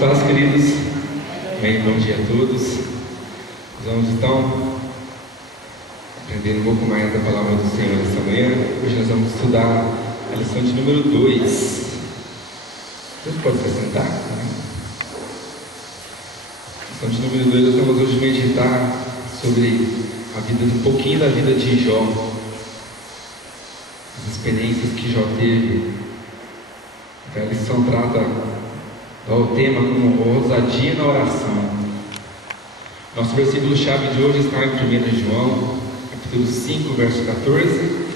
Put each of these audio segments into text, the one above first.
paz, queridos. Bem, bom dia a todos. Nós vamos então aprender um pouco mais da palavra do Senhor esta manhã. Hoje nós vamos estudar a lição de número 2. Você pode se sentar? Lição de número 2, nós vamos hoje meditar sobre um pouquinho da vida de Jó, as experiências que Jó teve. Então, a lição trata o tema como ousadia na oração. Nosso versículo-chave de hoje está em 1 João, capítulo 5, verso 14.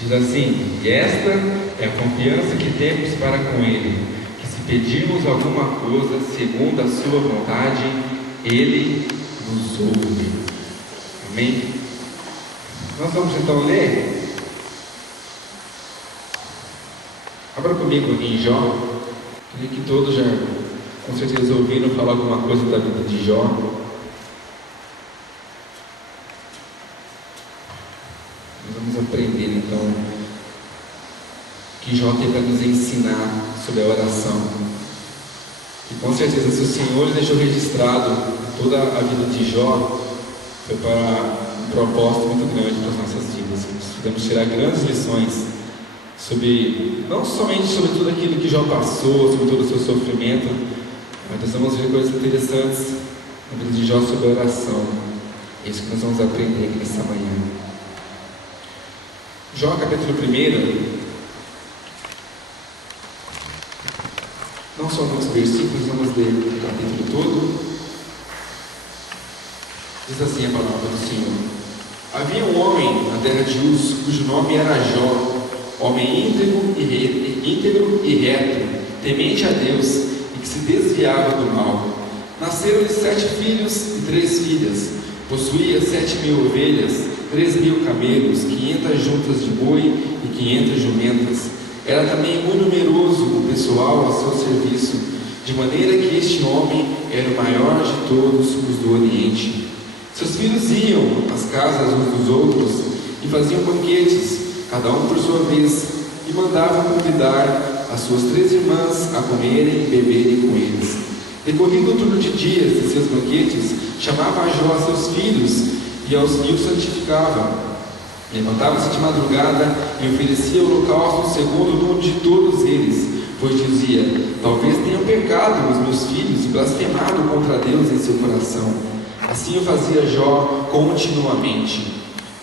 Diz assim: e esta é a confiança que temos para com Ele, que se pedirmos alguma coisa segundo a sua vontade, Ele nos ouve. Amém? Nós vamos então ler. Abra comigo em Jó. Creio que todos já com certeza ouviram falar alguma coisa da vida de Jó. Nós vamos aprender então que Jó tem para nos ensinar sobre a oração. E com certeza, se o Senhor deixou registrado toda a vida de Jó, foi para um propósito muito grande para as nossas vidas. Nós podemos tirar grandes lições sobre, não somente sobre tudo aquilo que Jó passou, sobre todo o seu sofrimento, mas nós vamos ver coisas interessantes na vida de Jó sobre a oração. É isso que nós vamos aprender aqui nessa manhã. Jó, capítulo 1, não são muitos versículos, vamos ler o capítulo todo. Diz assim a palavra do Senhor: havia um homem na terra de Uz, cujo nome era Jó, homem íntegro e reto, temente a Deus, e que se desviava do mal. Nasceram-lhe 7 filhos e 3 filhas. Possuía 7.000 ovelhas, 3.000 camelos, 500 juntas de boi e 500 jumentas. Era também muito numeroso o pessoal a seu serviço, de maneira que este homem era o maior de todos os do Oriente. Seus filhos iam às casas uns dos outros e faziam banquetes, cada um por sua vez, e mandavam convidar as suas 3 irmãs a comerem e beberem com eles. Decorrido o turno de dias de seus banquetes, chamava a Jó a seus filhos e os santificava. Levantava-se de madrugada e oferecia o holocausto segundo o número de todos eles, pois dizia: talvez tenham pecado os meus filhos e blasfemado contra Deus em seu coração. Assim o fazia Jó continuamente.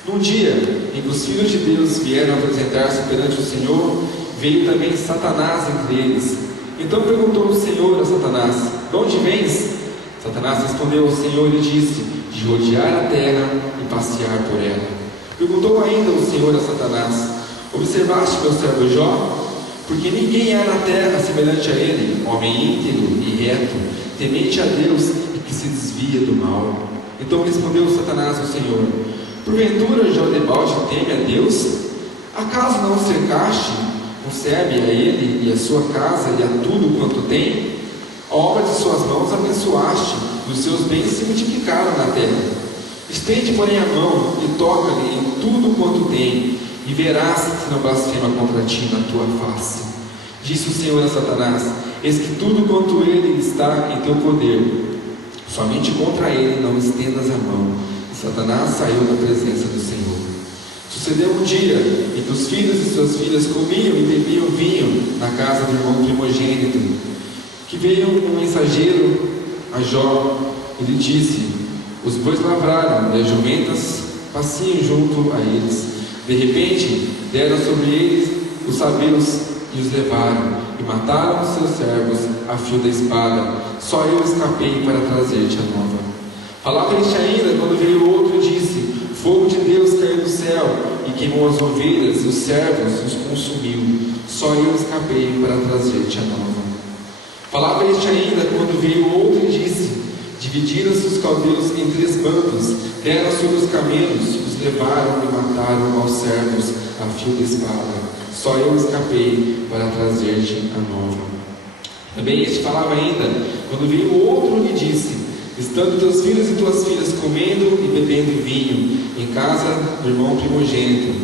Num dia em que os filhos de Deus vieram apresentar-se perante o Senhor, veio também Satanás entre eles. Então perguntou o Senhor a Satanás: de onde vens? Satanás respondeu ao Senhor e disse: de rodear a terra e passear por ela. Perguntou ainda o Senhor a Satanás: observaste meu servo Jó? Porque ninguém há na terra semelhante a ele, homem íntegro e reto, temente a Deus e que se desvia do mal. Então respondeu Satanás ao Senhor: porventura Jó debalde teme a Deus? Acaso não o cercaste? Concebe a ele e a sua casa e a tudo quanto tem? A obra de suas mãos abençoaste, e os seus bens se multiplicaram na terra. Estende, porém, a mão e toca-lhe em tudo quanto tem, e verás se não blasfema contra ti na tua face. Disse o Senhor a Satanás: eis que tudo quanto ele está em teu poder, somente contra ele não estendas a mão. Satanás saiu da presença do Senhor. Sucedeu um dia em que os filhos e suas filhas comiam e bebiam vinho na casa do irmão primogênito, que veio um mensageiro a Jó e lhe disse: os bois lavraram e as jumentas paciam junto a eles. De repente deram sobre eles os sabeus e os levaram, e mataram os seus servos a fio da espada. Só eu escapei para trazer-te a nova. Falava este ainda, quando veio outro e disse: fogo de Deus caiu do céu e queimou as ovelhas e os servos os consumiu. Só eu escapei para trazer-te a nova. Falava este ainda, quando veio outro e disse: dividiram-se os caldeus em 3 bandos, deram sobre os camelos, os levaram e mataram aos servos a fio da espada. Só eu escapei para trazer-te a nova. Também este falava ainda, quando veio outro e lhe disse: estando teus filhos e tuas filhas comendo e bebendo vinho em casa do irmão primogênito,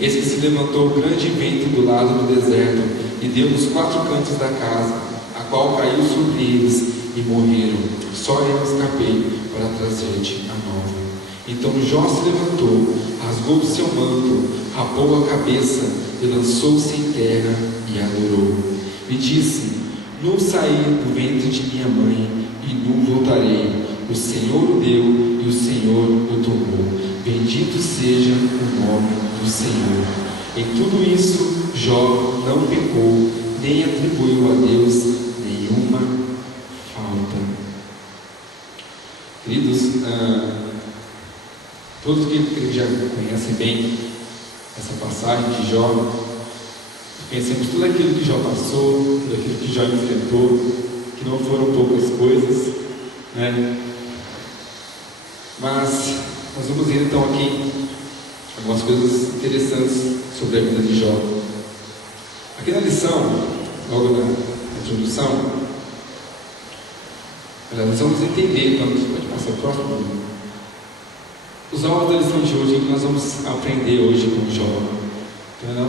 eis que se levantou grande vento do lado do deserto e deu nos 4 cantos da casa, a qual caiu sobre eles e morreram. Só eu escapei para trazer-te a nova. Então Jó se levantou, rasgou o seu manto, rapou a cabeça e lançou-se em terra e adorou. E disse: nu saí do ventre de minha mãe e nu voltarei. O Senhor o deu e o Senhor o tomou. Bendito seja o nome do Senhor. Em tudo isso Jó não pecou, nem atribuiu a Deus nenhuma falta. Queridos, todos que já conhecem bem essa passagem de Jó, conhecemos tudo aquilo que Jó passou, tudo aquilo que Jó enfrentou, que não foram poucas coisas, né? Mas nós vamos ver então aqui algumas coisas interessantes sobre a vida de Jó. Aqui na lição, logo na introdução, nós vamos entender, pode passar o próximo, os alvos da lição de hoje, que nós vamos aprender hoje com Jó. Então,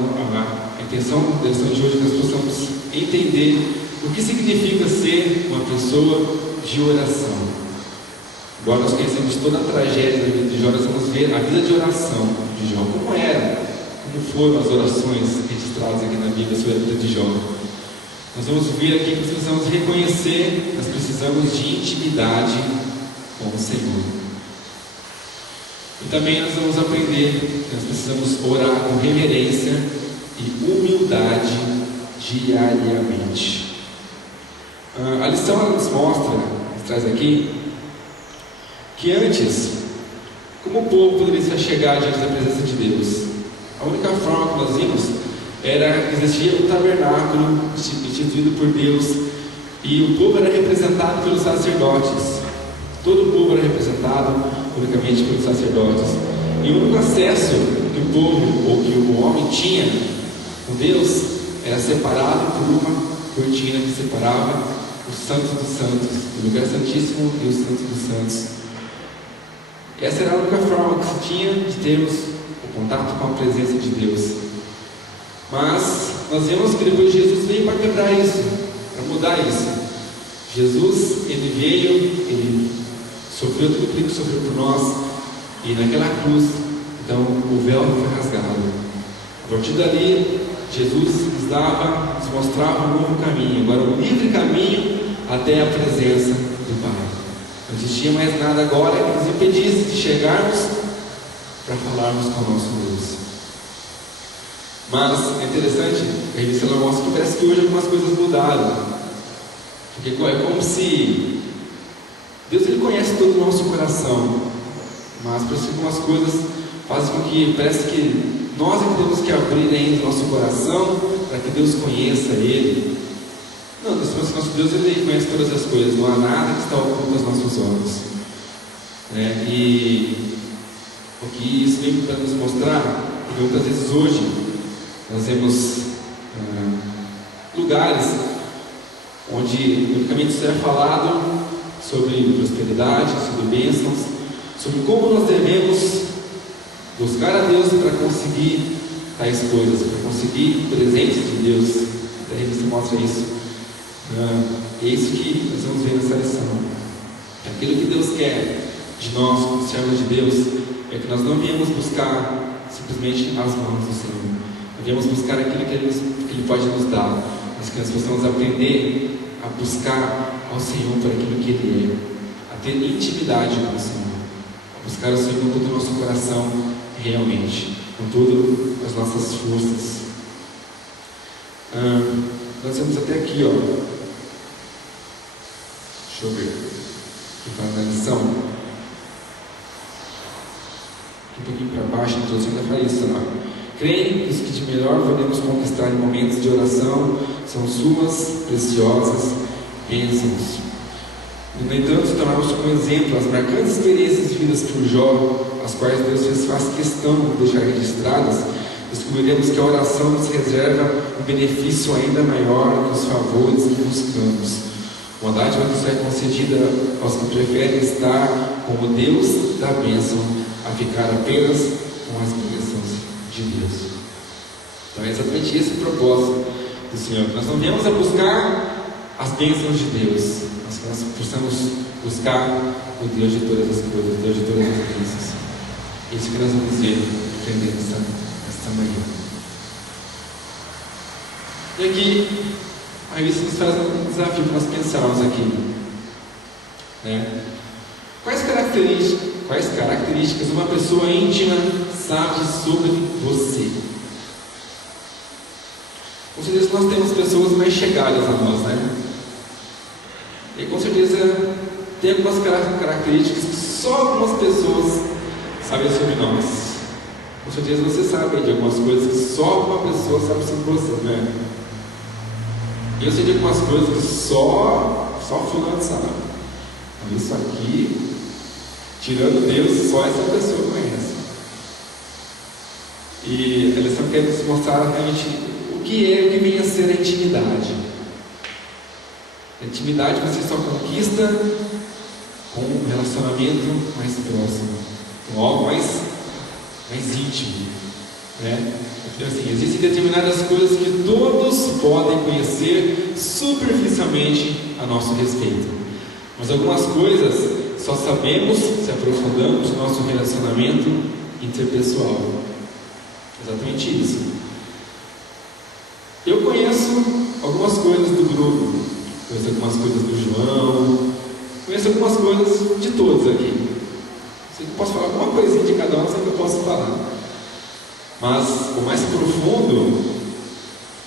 a intenção da lição de hoje é que nós possamos entender o que significa ser uma pessoa de oração. Embora nós conhecemos toda a tragédia da vida de Jó, nós vamos ver a vida de oração de Jó, como era, como foram as orações registradas aqui na Bíblia sobre a vida de Jó. Nós vamos ver aqui que nós precisamos reconhecer, nós precisamos de intimidade com o Senhor. E também nós vamos aprender que nós precisamos orar com reverência e humildade diariamente. A lição ela nos mostra, nos traz aqui, que antes, como o povo poderia se achegar diante da presença de Deus? A única forma que nós vimos era que existia um tabernáculo instituído por Deus e o povo era representado pelos sacerdotes. Todo o povo era representado unicamente pelos sacerdotes. E o único acesso que o povo ou que o homem tinha com Deus era separado por uma cortina que separava o Santo dos Santos, o lugar santíssimo e o Santo dos Santos. Essa era a única forma que se tinha de termos o contato com a presença de Deus. Mas nós vemos que depois Jesus veio para quebrar isso, para mudar isso. Jesus, ele veio, ele sofreu tudo aquilo que sofreu por nós, e naquela cruz, então o véu foi rasgado. A partir dali, Jesus nos mostrava um novo caminho, agora um livre caminho até a presença do Pai. Não existia mais nada agora que nos impedisse de chegarmos para falarmos com o nosso Deus. Mas é interessante, a revista ela mostra que parece que hoje algumas coisas mudaram. Porque é como se Deus ele conhece todo o nosso coração, mas parece que algumas coisas fazem com que parece que nós é que temos que abrir ainda o nosso coração para que Deus conheça Ele. Não, nós sabemos que nosso Deus ele conhece todas as coisas, não há nada que está oculto aos nossos olhos. E o que isso vem para nos mostrar, porque muitas vezes hoje nós vemos lugares onde unicamente isso é falado sobre prosperidade, sobre bênçãos, sobre como nós devemos buscar a Deus para conseguir tais coisas, para conseguir presentes de Deus. A revista mostra isso. É isso que nós vamos ver nessa lição. Aquilo que Deus quer de nós, como servos de Deus, é que nós não viemos buscar simplesmente as mãos do Senhor. Nós viemos buscar aquilo que Ele pode nos dar, mas que nós possamos aprender a buscar ao Senhor por aquilo que Ele é, a ter intimidade com o Senhor, a buscar o Senhor com todo o nosso coração, realmente, com todas as nossas forças. Nós temos até aqui, ó. Deixa eu ver. Aqui para a lição. Um pouquinho para baixo, a introdução ainda fala isso, não. Creio que os que de melhor podemos conquistar em momentos de oração são suas preciosas bênçãos. No entanto, se tornarmos como exemplo as marcantes experiências vividas por Jó, as quais Deus faz questão de deixar registradas, descobriremos que a oração nos reserva um benefício ainda maior que os favores que buscamos. Uma dádiva que só é concedida aos que preferem estar como Deus da bênção, a ficar apenas com as bênçãos de Deus. Então é exatamente esse o propósito do Senhor. Nós não viemos a buscar as bênçãos de Deus, mas que nós possamos buscar o Deus de todas as coisas, o Deus de todas as bênçãos. Isso que nós vamos ver, aprender esta manhã. E aqui, a revista nos faz um desafio para nós pensarmos aqui, né? Quais características uma pessoa íntima sabe sobre você? Com certeza nós temos pessoas mais chegadas a nós, né? E com certeza tem algumas características que só algumas pessoas sabem sobre nós. Com certeza você sabe de algumas coisas que só uma pessoa sabe sobre você, né? Eu sei de algumas coisas que só fulano sabe. Então, isso aqui, tirando Deus, só essa pessoa conhece. E eles estão querendo nos mostrar realmente o que vem a ser a intimidade. A intimidade você só conquista com um relacionamento mais próximo, com algo mais íntimo, né? Então, assim, existem determinadas coisas que todos podem conhecer superficialmente a nosso respeito, mas algumas coisas só sabemos se aprofundamos no nosso relacionamento interpessoal. Exatamente isso. Eu conheço algumas coisas do Bruno, conheço algumas coisas do João, conheço algumas coisas de todos aqui. Sei que eu posso falar alguma coisinha de cada um, sei que eu posso falar. Mas o mais profundo,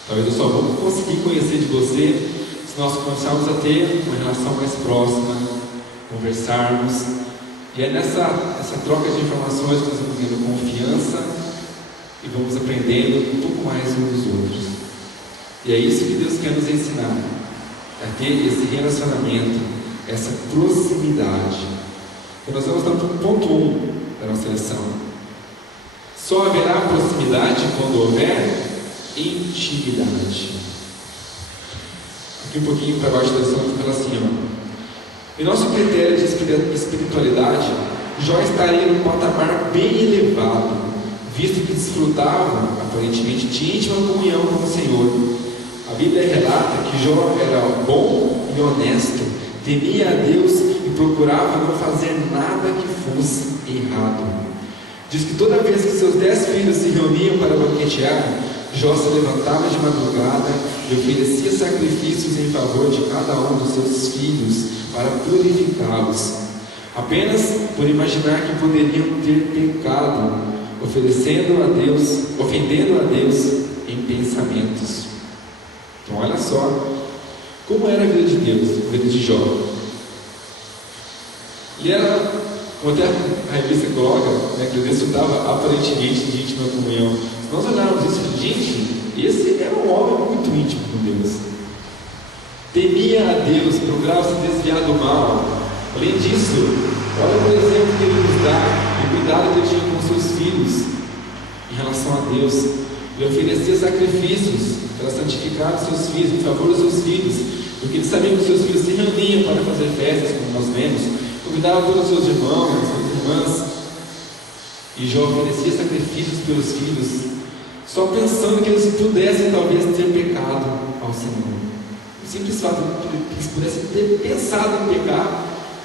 talvez eu só vou conseguir conhecer de você se nós começarmos a ter uma relação mais próxima, conversarmos. E é nessa troca de informações que nós vamos ganhando confiança e vamos aprendendo um pouco mais uns dos outros. E é isso que Deus quer nos ensinar, a ter esse relacionamento, essa proximidade. Então nós vamos para o ponto 1 da nossa lição. Só haverá proximidade quando houver intimidade. Aqui um pouquinho para baixo da lição, fala assim, ó. Em nosso critério de espiritualidade, Jó estaria num patamar bem elevado, visto que desfrutava, aparentemente, de íntima comunhão com o Senhor. A Bíblia relata que Jó era bom e honesto, temia a Deus e procurava não fazer nada que fosse errado. Diz que toda vez que seus 10 filhos se reuniam para banquetear, Jó se levantava de madrugada e oferecia sacrifícios em favor de cada um dos seus filhos para purificá-los, apenas por imaginar que poderiam ter pecado, ofendendo a Deus em pensamentos. Então olha só como era a vida de Deus, a vida de Jó. Ele era, como até a revista coloca, né, que ele desfrutava aparentemente de íntima comunhão. Se nós olharmos isso, gente, esse era um homem muito íntimo com Deus. Temia a Deus, procurava se desviar do mal. Além disso, olha o exemplo que ele nos dá, o cuidado que ele tinha com seus filhos em relação a Deus. Ele oferecia sacrifícios para santificar os seus filhos, em favor dos seus filhos, porque ele sabia que os seus filhos se reuniam para fazer festas, como nós vemos, convidava todos os seus irmãos, as suas irmãs, e Jó oferecia sacrifícios pelos filhos, só pensando que eles pudessem talvez ter pecado ao Senhor. O simples fato de que eles pudessem ter pensado em pecar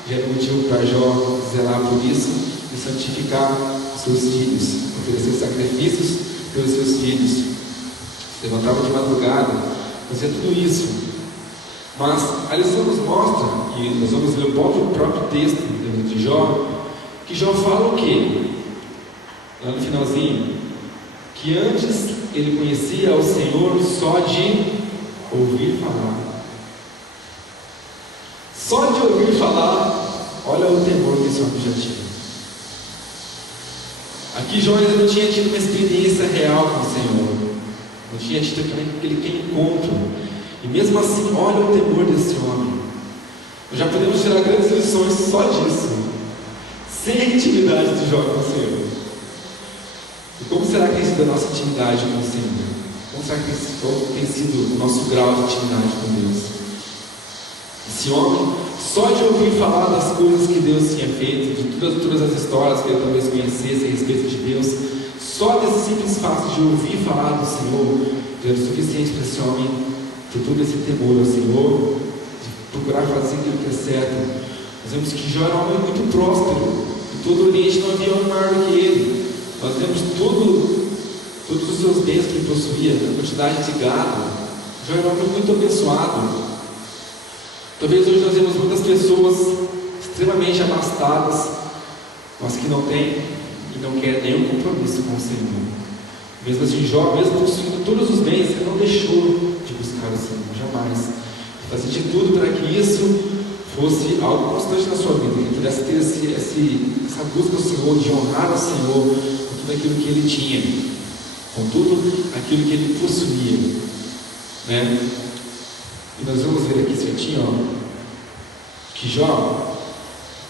já era motivo para Jó zelar por isso e santificar os seus filhos, oferecer sacrifícios pelos seus filhos, se levantava de madrugada, fazia tudo isso. Mas a lição nos mostra, e nós vamos ler o próprio texto de Jó, que Jó fala o quê? Lá no finalzinho, que antes ele conhecia o Senhor só de ouvir falar. Só de ouvir falar, olha o temor que esse homem já tinha. Aqui Jó ainda não tinha tido uma experiência real com o Senhor, não tinha tido aquele encontro, e mesmo assim, olha o temor desse homem. Nós já podemos tirar grandes lições só disso, sem a intimidade de Jó com o Senhor. E como será que tem sido a nossa intimidade com o Senhor? Como será que tem sido o nosso grau de intimidade com Deus? Esse homem, só de ouvir falar das coisas que Deus tinha feito, de todas as histórias que ele talvez conhecesse a respeito de Deus, só desse simples fato de ouvir falar do Senhor, já era suficiente para esse homem ter todo esse temor ao Senhor procurar fazer aquilo que é certo. Nós vemos que Jó era um homem muito próspero. Em todo o Oriente não havia homem maior do que ele. Nós vemos todos os seus bens que ele possuía, a quantidade de gado. Jó era um homem muito abençoado. Talvez hoje nós vemos muitas pessoas extremamente abastadas, mas que não têm e não querem nenhum compromisso com o Senhor. Mesmo assim, Jó, mesmo possuindo todos os bens, ele não deixou de buscar o Senhor, jamais. Ele fazia de tudo para que isso fosse algo constante na sua vida, que ele pudesse ter essa busca do Senhor, de honrar o Senhor com tudo aquilo que ele tinha, com tudo aquilo que ele possuía, né? E nós vamos ver aqui certinho, que Jó,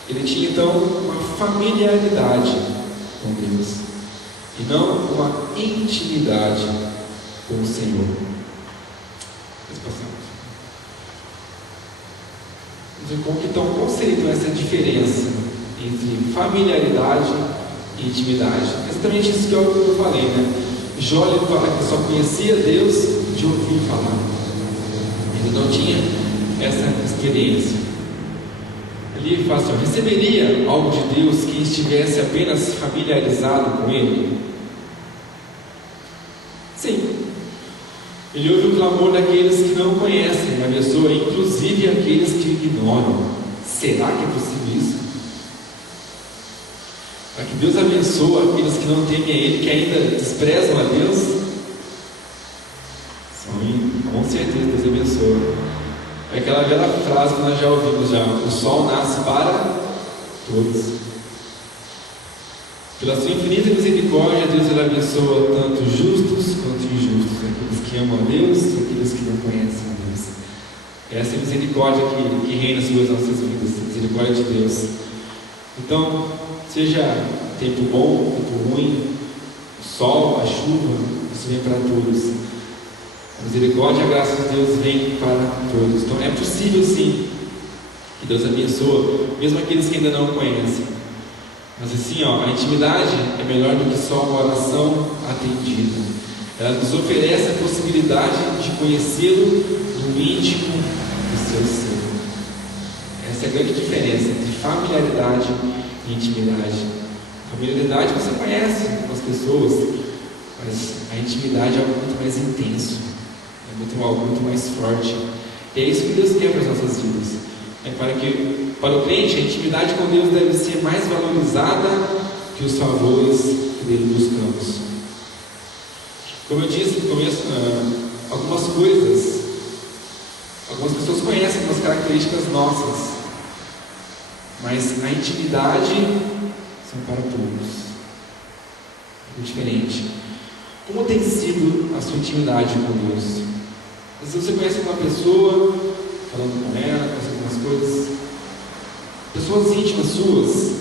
ele tinha então uma familiaridade com Deus e não uma intimidade com o Senhor. Então, qual seria então essa diferença entre familiaridade e intimidade? Exatamente isso que eu falei, né? Jó, ele fala que só conhecia Deus de ouvir falar. Ele não tinha essa experiência. Ele fala assim: receberia algo de Deus que estivesse apenas familiarizado com Ele? Sim. Ele ouve o clamor daqueles que não conhecem a pessoa, inclusive aqueles que ignoram. Será que é possível isso? Para que Deus abençoe aqueles que não temem a Ele, que ainda desprezam a Deus? Com certeza Deus abençoa. É aquela velha frase que nós já ouvimos já: o sol nasce para todos. Pela sua infinita misericórdia, Deus ele abençoa tanto justos quanto injustos, aqueles que amam a Deus e aqueles que não conhecem a Deus. Essa é a misericórdia que reina sobre as nossas vidas, a misericórdia de Deus. Então, seja tempo bom, tempo ruim, o sol, a chuva, isso vem para todos. A misericórdia e a graça de Deus vem para todos. Então é possível sim que Deus abençoe, mesmo aqueles que ainda não o conhecem. Mas assim, a intimidade é melhor do que só uma oração atendida. Ela nos oferece a possibilidade de conhecê-lo no íntimo do seu ser. Essa é a grande diferença entre familiaridade e intimidade. A familiaridade você conhece as pessoas, mas a intimidade é algo muito mais intenso, é algo muito mais forte. E é isso que Deus quer para as nossas vidas. Para o crente, a intimidade com Deus deve ser mais valorizada que os favores que dele buscamos. Como eu disse no começo, algumas pessoas conhecem algumas características nossas, mas a intimidade são para todos. É diferente. Como tem sido a sua intimidade com Deus? Às vezes você conhece uma pessoa, falando com ela, conhece algumas coisas, pessoas íntimas suas,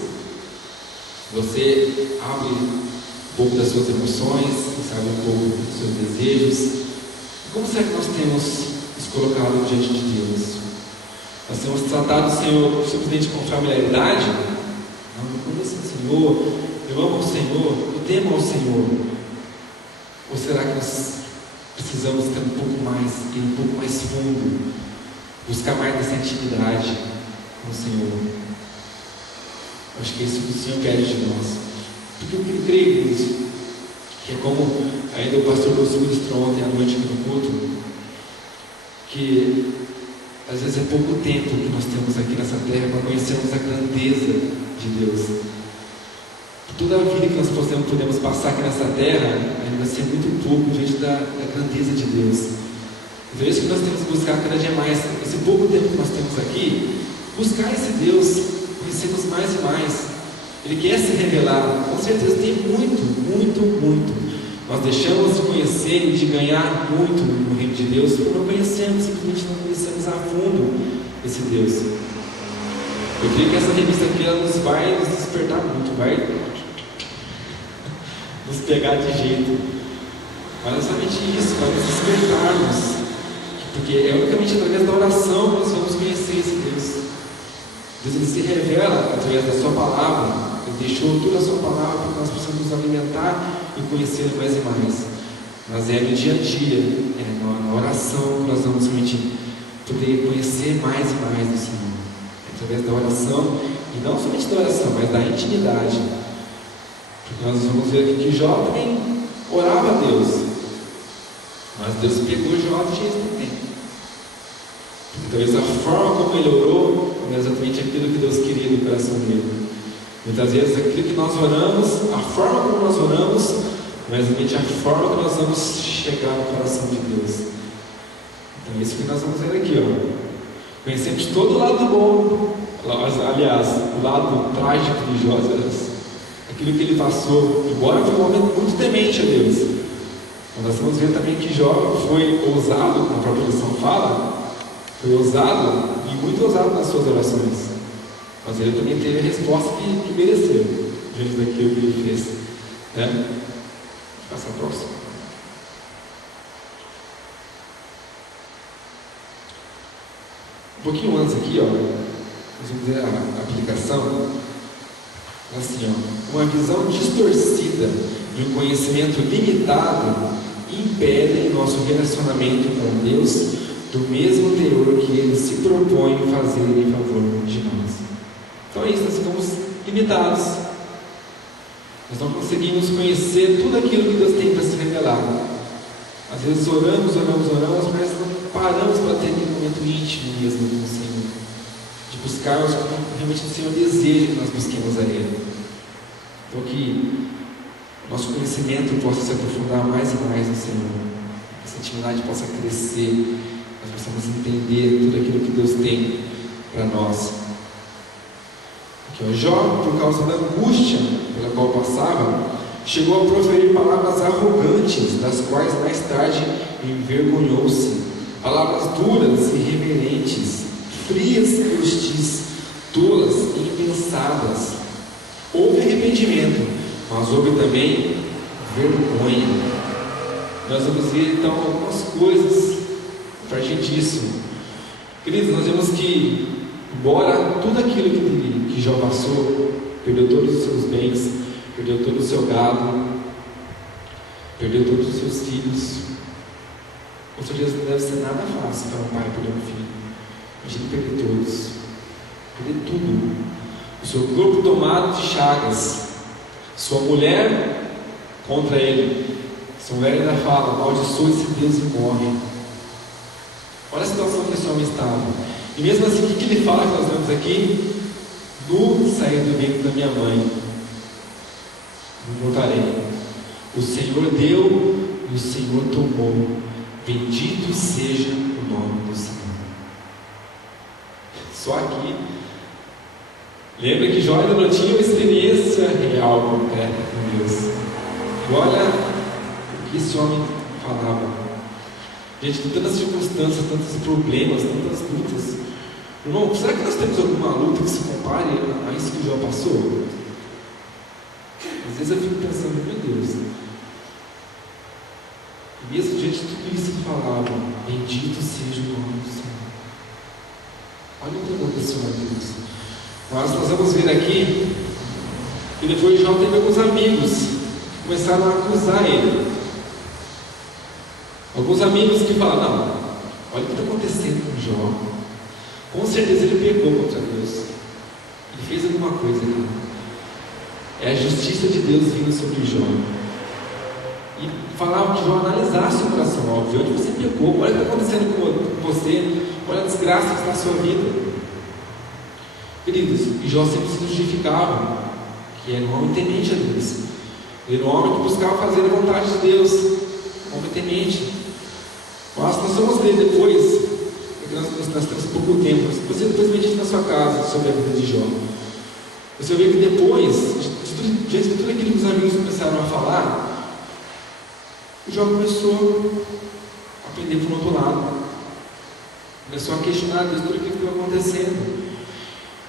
você abre um pouco das suas emoções, você abre um pouco dos seus desejos. Como será que nós temos nos colocado diante de Deus? Nós temos tratado o Senhor simplesmente com familiaridade? Não, eu conheço o Senhor, eu amo o Senhor, eu temo ao Senhor. Ou será que nós precisamos ter um pouco mais, ir um pouco mais fundo, buscar mais dessa intimidade com o Senhor? Eu acho que é isso que o Senhor quer de nós. Porque eu creio nisso, que é como ainda o pastor Lúcio ministrou ontem à noite aqui no culto, que às vezes é pouco tempo que nós temos aqui nessa terra para conhecermos a grandeza de Deus. Toda a vida que nós podemos passar aqui nessa terra ainda vai ser muito pouco diante da grandeza de Deus. Então é isso que nós temos que buscar cada dia mais. Esse pouco tempo que nós temos aqui, buscar esse Deus, conhecermos mais e mais. Ele quer se revelar, com certeza tem muito. Nós deixamos de conhecer e de ganhar muito no reino de Deus porque não conhecemos, simplesmente não conhecemos a fundo esse Deus. Eu creio que essa revista aqui ela vai nos despertar muito, vai nos pegar de jeito. Mas é somente isso, para nos despertarmos, porque é unicamente através da oração que nós vamos conhecer esse Deus. Deus ele se revela através da sua palavra. Ele deixou toda a sua palavra para que nós possamos nos alimentar e conhecê-lo mais e mais. Mas é no dia a dia, é na oração que nós vamos realmente poder conhecer mais e mais do Senhor, através da oração, e não somente da oração, mas da intimidade. Porque nós vamos ver aqui que Jó também orava a Deus, mas Deus pegou Jó de jeito também. Talvez a forma como ele orou não é exatamente aquilo que Deus queria do coração dele. Muitas vezes aquilo que nós oramos, a forma como nós oramos, não é exatamente a forma que nós vamos chegar no coração de Deus. Então é isso que nós vamos ver aqui, ó. Conhecemos todo o lado bom, aliás, o lado trágico de Jó, aquilo que ele passou, embora foi um homem muito temente a Deus. Então nós vamos ver também que Jó foi ousado, como a própria lição fala, foi ousado e muito ousado nas suas orações. Mas ele também teve a resposta que mereceu diante daquilo que ele fez. Né? Passa a próxima. Um pouquinho antes aqui, ó, nós vamos ver a aplicação. Assim, ó, uma visão distorcida de um conhecimento limitado impede nosso relacionamento com Deus do mesmo teor que Ele se propõe fazer em favor de nós. Então é isso, nós ficamos limitados. Nós não conseguimos conhecer tudo aquilo que Deus tem para se revelar. Às vezes oramos, mas não paramos para ter aquele momento íntimo mesmo com o Senhor, de buscarmos como realmente o Senhor deseja que nós busquemos a Ele. Então que nosso conhecimento possa se aprofundar mais e mais no Senhor, que essa intimidade possa crescer, nós possamos entender tudo aquilo que Deus tem para nós. Aqui, ó, Jó, por causa da angústia pela qual passava, chegou a proferir palavras arrogantes, das quais mais tarde envergonhou-se. Palavras duras e irreverentes, frias e hostis, tolas e impensadas. Houve arrependimento, mas houve também vergonha. Nós vamos ver então algumas coisas a partir disso. Queridos, nós vemos que, embora tudo aquilo que Jó passou, perdeu todos os seus bens, perdeu todo o seu gado, perdeu todos os seus filhos. Com certeza não deve ser nada fácil para um pai perder um filho. Imagina perder todos, perder tudo. O seu corpo tomado de chagas, sua mulher contra ele. Sua mulher ainda fala: amaldiçoa esse Deus e morre. Olha a situação que esse homem estava. E mesmo assim, o que ele fala que nós vemos aqui? Nu saí do ventre da minha mãe, não voltarei. O Senhor deu e o Senhor tomou. Bendito seja o nome do Senhor. Só aqui, lembra que Jó ainda não tinha uma experiência real, concreta com Deus. E olha o que esse homem falava. Gente, com tantas circunstâncias, tantos problemas, tantas lutas. Irmão, será que nós temos alguma luta que se compare a isso que Jó passou? Às vezes eu fico pensando, meu Deus. E mesmo diante de tudo isso ele falava: bendito seja o nome do Senhor. Olha o temor desse homem, Deus. Mas nós vamos ver aqui que depois Jó teve alguns amigos que começaram a acusar ele. Alguns amigos que falaram: não, olha o que está acontecendo com Jó. Com certeza ele pecou contra Deus. Ele fez alguma coisa ali. É a justiça de Deus vindo sobre Jó. E falavam que Jó analisasse o coração. Óbvio, onde você pecou, olha o que está acontecendo com você, olha a desgraça que está na sua vida. Queridos, e Jó sempre se justificava que era um homem temente a Deus. Ele era um homem que buscava fazer a vontade de Deus. Um homem temente. Mas nós vamos ler depois, porque nós temos pouco tempo, mas você depois medite na sua casa sobre a vida de Jó. Você vê que depois, diante de tudo aquilo que os amigos começaram a falar, o Jó começou a aprender por outro lado. Começou a questionar Deus tudo aquilo que estava acontecendo,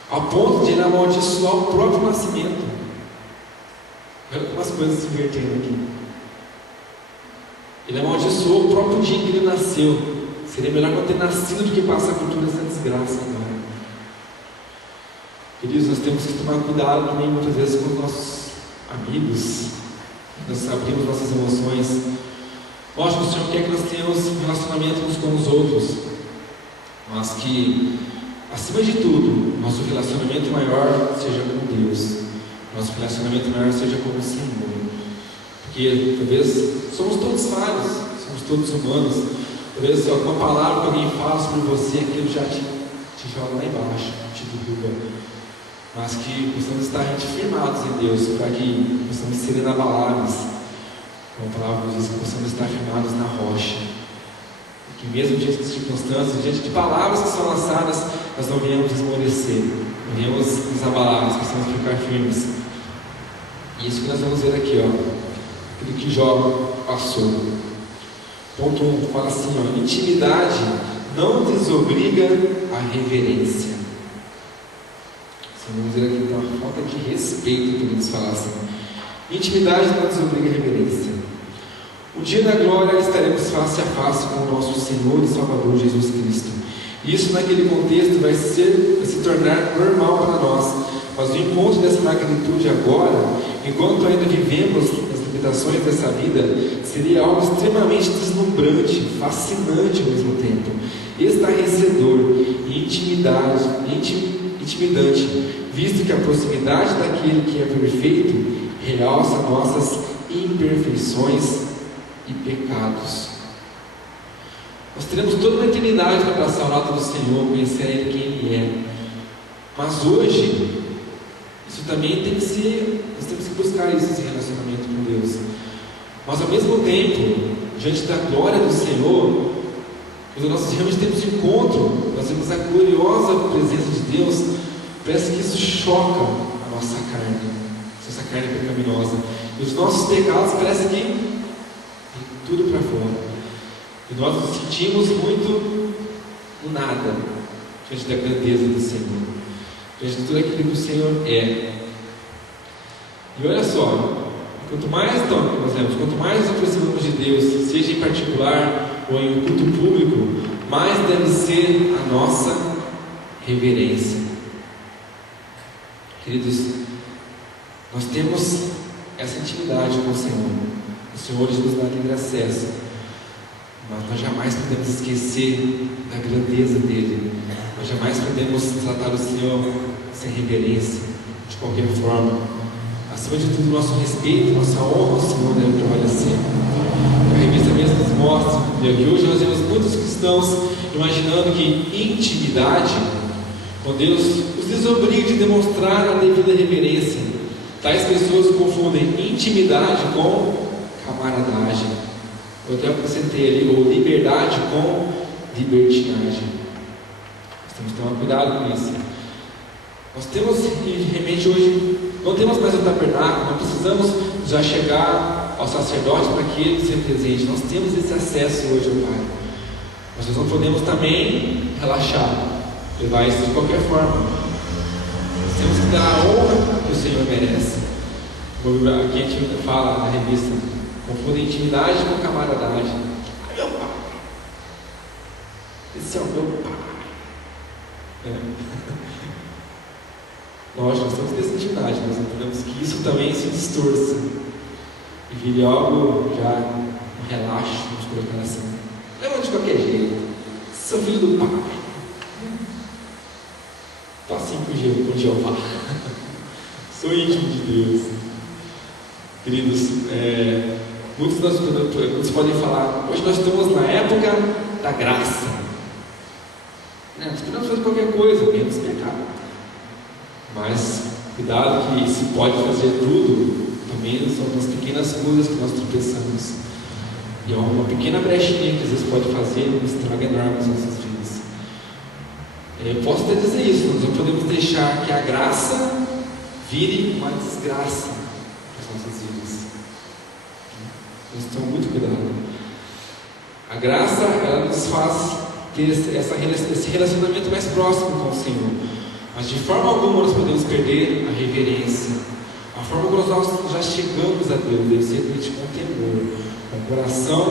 ao ponto de ele amaldiçoar o próprio nascimento. Olha algumas coisas se invertendo aqui. Ele amaldiçoou o próprio dia que ele nasceu. Seria melhor não ter nascido do que passar por toda essa desgraça agora. Queridos, nós temos que tomar cuidado também muitas vezes com os nossos amigos. Nós abrimos nossas emoções. Lógico, o Senhor quer que nós tenhamos um relacionamento uns com os outros. mas que, acima de tudo, nosso relacionamento maior seja com Deus, nosso relacionamento maior seja com o Senhor, porque talvez somos todos falhos, somos todos humanos, talvez alguma palavra que alguém fala sobre você, aquilo já te joga lá embaixo, te derruba, mas que possamos estar firmados em Deus, para que possamos ser inabaláveis, como a palavra diz, que possamos estar firmados na rocha, e que mesmo diante de circunstâncias, diante de palavras que são lançadas, nós não venhamos esmorecer, não venhamos nos abalar, nós possamos ficar firmes. E isso que nós vamos ver aqui, aquilo que Jó passou. Ponto 1, fala assim, intimidade não desobriga a reverência. Vamos ver aqui, uma falta de respeito que eles falam assim. Intimidade não desobriga a reverência. Um dia na glória estaremos face a face com o nosso Senhor e Salvador Jesus Cristo. Isso naquele contexto vai se tornar normal para nós. Mas o encontro dessa magnitude agora, enquanto ainda vivemos as limitações dessa vida, seria algo extremamente deslumbrante, fascinante ao mesmo tempo, estarrecedor e intimidante, visto que a proximidade daquele que é perfeito realça nossas imperfeições e pecados. Nós teremos toda uma eternidade para passar ao lado do Senhor, conhecer a Ele quem Ele é. Mas hoje, isso também tem que ser, nós temos que buscar esse relacionamento com Deus. Mas ao mesmo tempo, diante da glória do Senhor, quando nós realmente temos encontro, nós temos a gloriosa presença de Deus, parece que isso choca a nossa carne, essa carne pecaminosa. E os nossos pecados parece que vem tudo para fora. E nós nos sentimos muito no nada, diante da grandeza do Senhor, diante de tudo aquilo que o Senhor é. E olha só, quanto mais nos aproximamos de Deus, seja em particular ou em um culto público, mais deve ser a nossa reverência. Queridos, nós temos essa intimidade com o Senhor. O Senhor nos dá livre acesso, mas nós jamais podemos esquecer da grandeza dEle. Nós jamais podemos tratar o Senhor sem reverência, de qualquer forma. Acima de tudo, nosso respeito, nossa honra ao Senhor deve prevalecer. A revista mesmo nos mostra que hoje nós vemos muitos cristãos imaginando que intimidade com Deus os desobriga de demonstrar a devida reverência. Tais pessoas confundem intimidade com camaradagem. Eu até acrescentei ali, ou liberdade com libertinagem. Nós temos que tomar cuidado com isso. Nós temos, realmente hoje, não temos mais o tabernáculo, não precisamos já chegar ao sacerdote para que ele seja presente. Nós temos esse acesso hoje ao Pai. Mas nós não podemos também relaxar, levar isso de qualquer forma. Nós temos que dar a honra que o Senhor merece. Aqui a gente fala na revista, confunde intimidade com camaradagem. Ai, meu pai, esse é o meu pai. Lógico, nós temos que ter essa intimidade, mas não podemos que isso também se distorça e vire algo já um relaxo, vamos colocar assim. Leva de qualquer jeito, sou filho do pai. Estou assim com Jeová. Sou íntimo de Deus. Queridos, muitos podem falar, hoje nós estamos na época da graça. Nós podemos fazer qualquer coisa, menos pecado. Mas cuidado que se pode fazer tudo, também são as pequenas coisas que nós tropeçamos. E é uma pequena brechinha que às vezes pode fazer um estrago enorme nas nossas vidas. Eu posso até dizer isso, nós não podemos deixar que a graça vire uma desgraça nas nossas vidas. Nós temos muito cuidado. A graça, ela nos faz ter esse relacionamento mais próximo com o Senhor. Mas de forma alguma nós podemos perder a reverência. A forma como nós já chegamos a Deus deve ser com temor, com o coração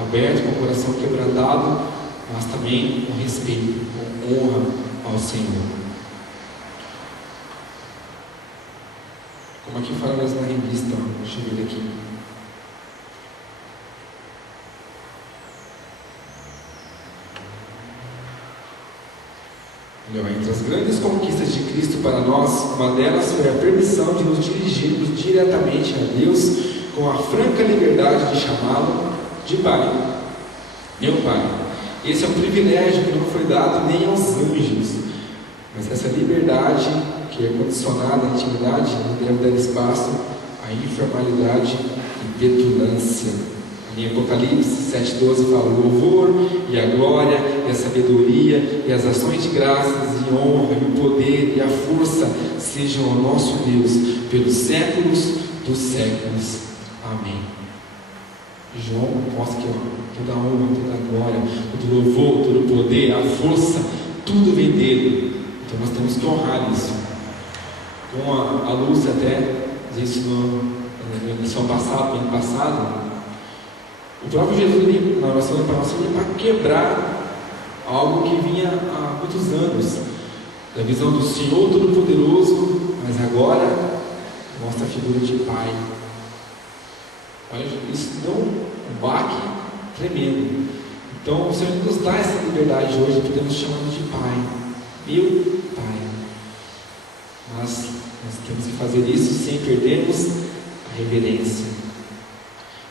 aberto, com o coração quebrantado, mas também com respeito, com honra ao Senhor. Como aqui falamos na revista, deixa eu ver aqui. Entre as grandes conquistas de Cristo para nós, uma delas foi a permissão de nos dirigirmos diretamente a Deus com a franca liberdade de chamá-lo de Pai. Meu Pai. Esse é um privilégio que não foi dado nem aos anjos, mas essa liberdade que é condicionada à intimidade não deve dar espaço à informalidade e petulância. Em Apocalipse 7,12 fala: o louvor e a glória e a sabedoria e as ações de graças e honra e o poder e a força sejam ao nosso Deus pelos séculos dos séculos. Amém. João mostra que toda a honra, toda a glória, todo o louvor, todo o poder, a força, tudo vem dele. Então nós temos que honrar isso. Como a Lúcia até disse na lição passada, no ano passado, o próprio Jesus, na oração para nós, veio para quebrar algo que vinha há muitos anos, da visão do Senhor Todo-Poderoso, mas agora mostra a figura de Pai. Olha, isso deu um baque tremendo. Então o Senhor nos dá essa liberdade hoje, podemos chamá-lo de Pai, meu Pai. Mas nós temos que fazer isso sem perdermos a reverência.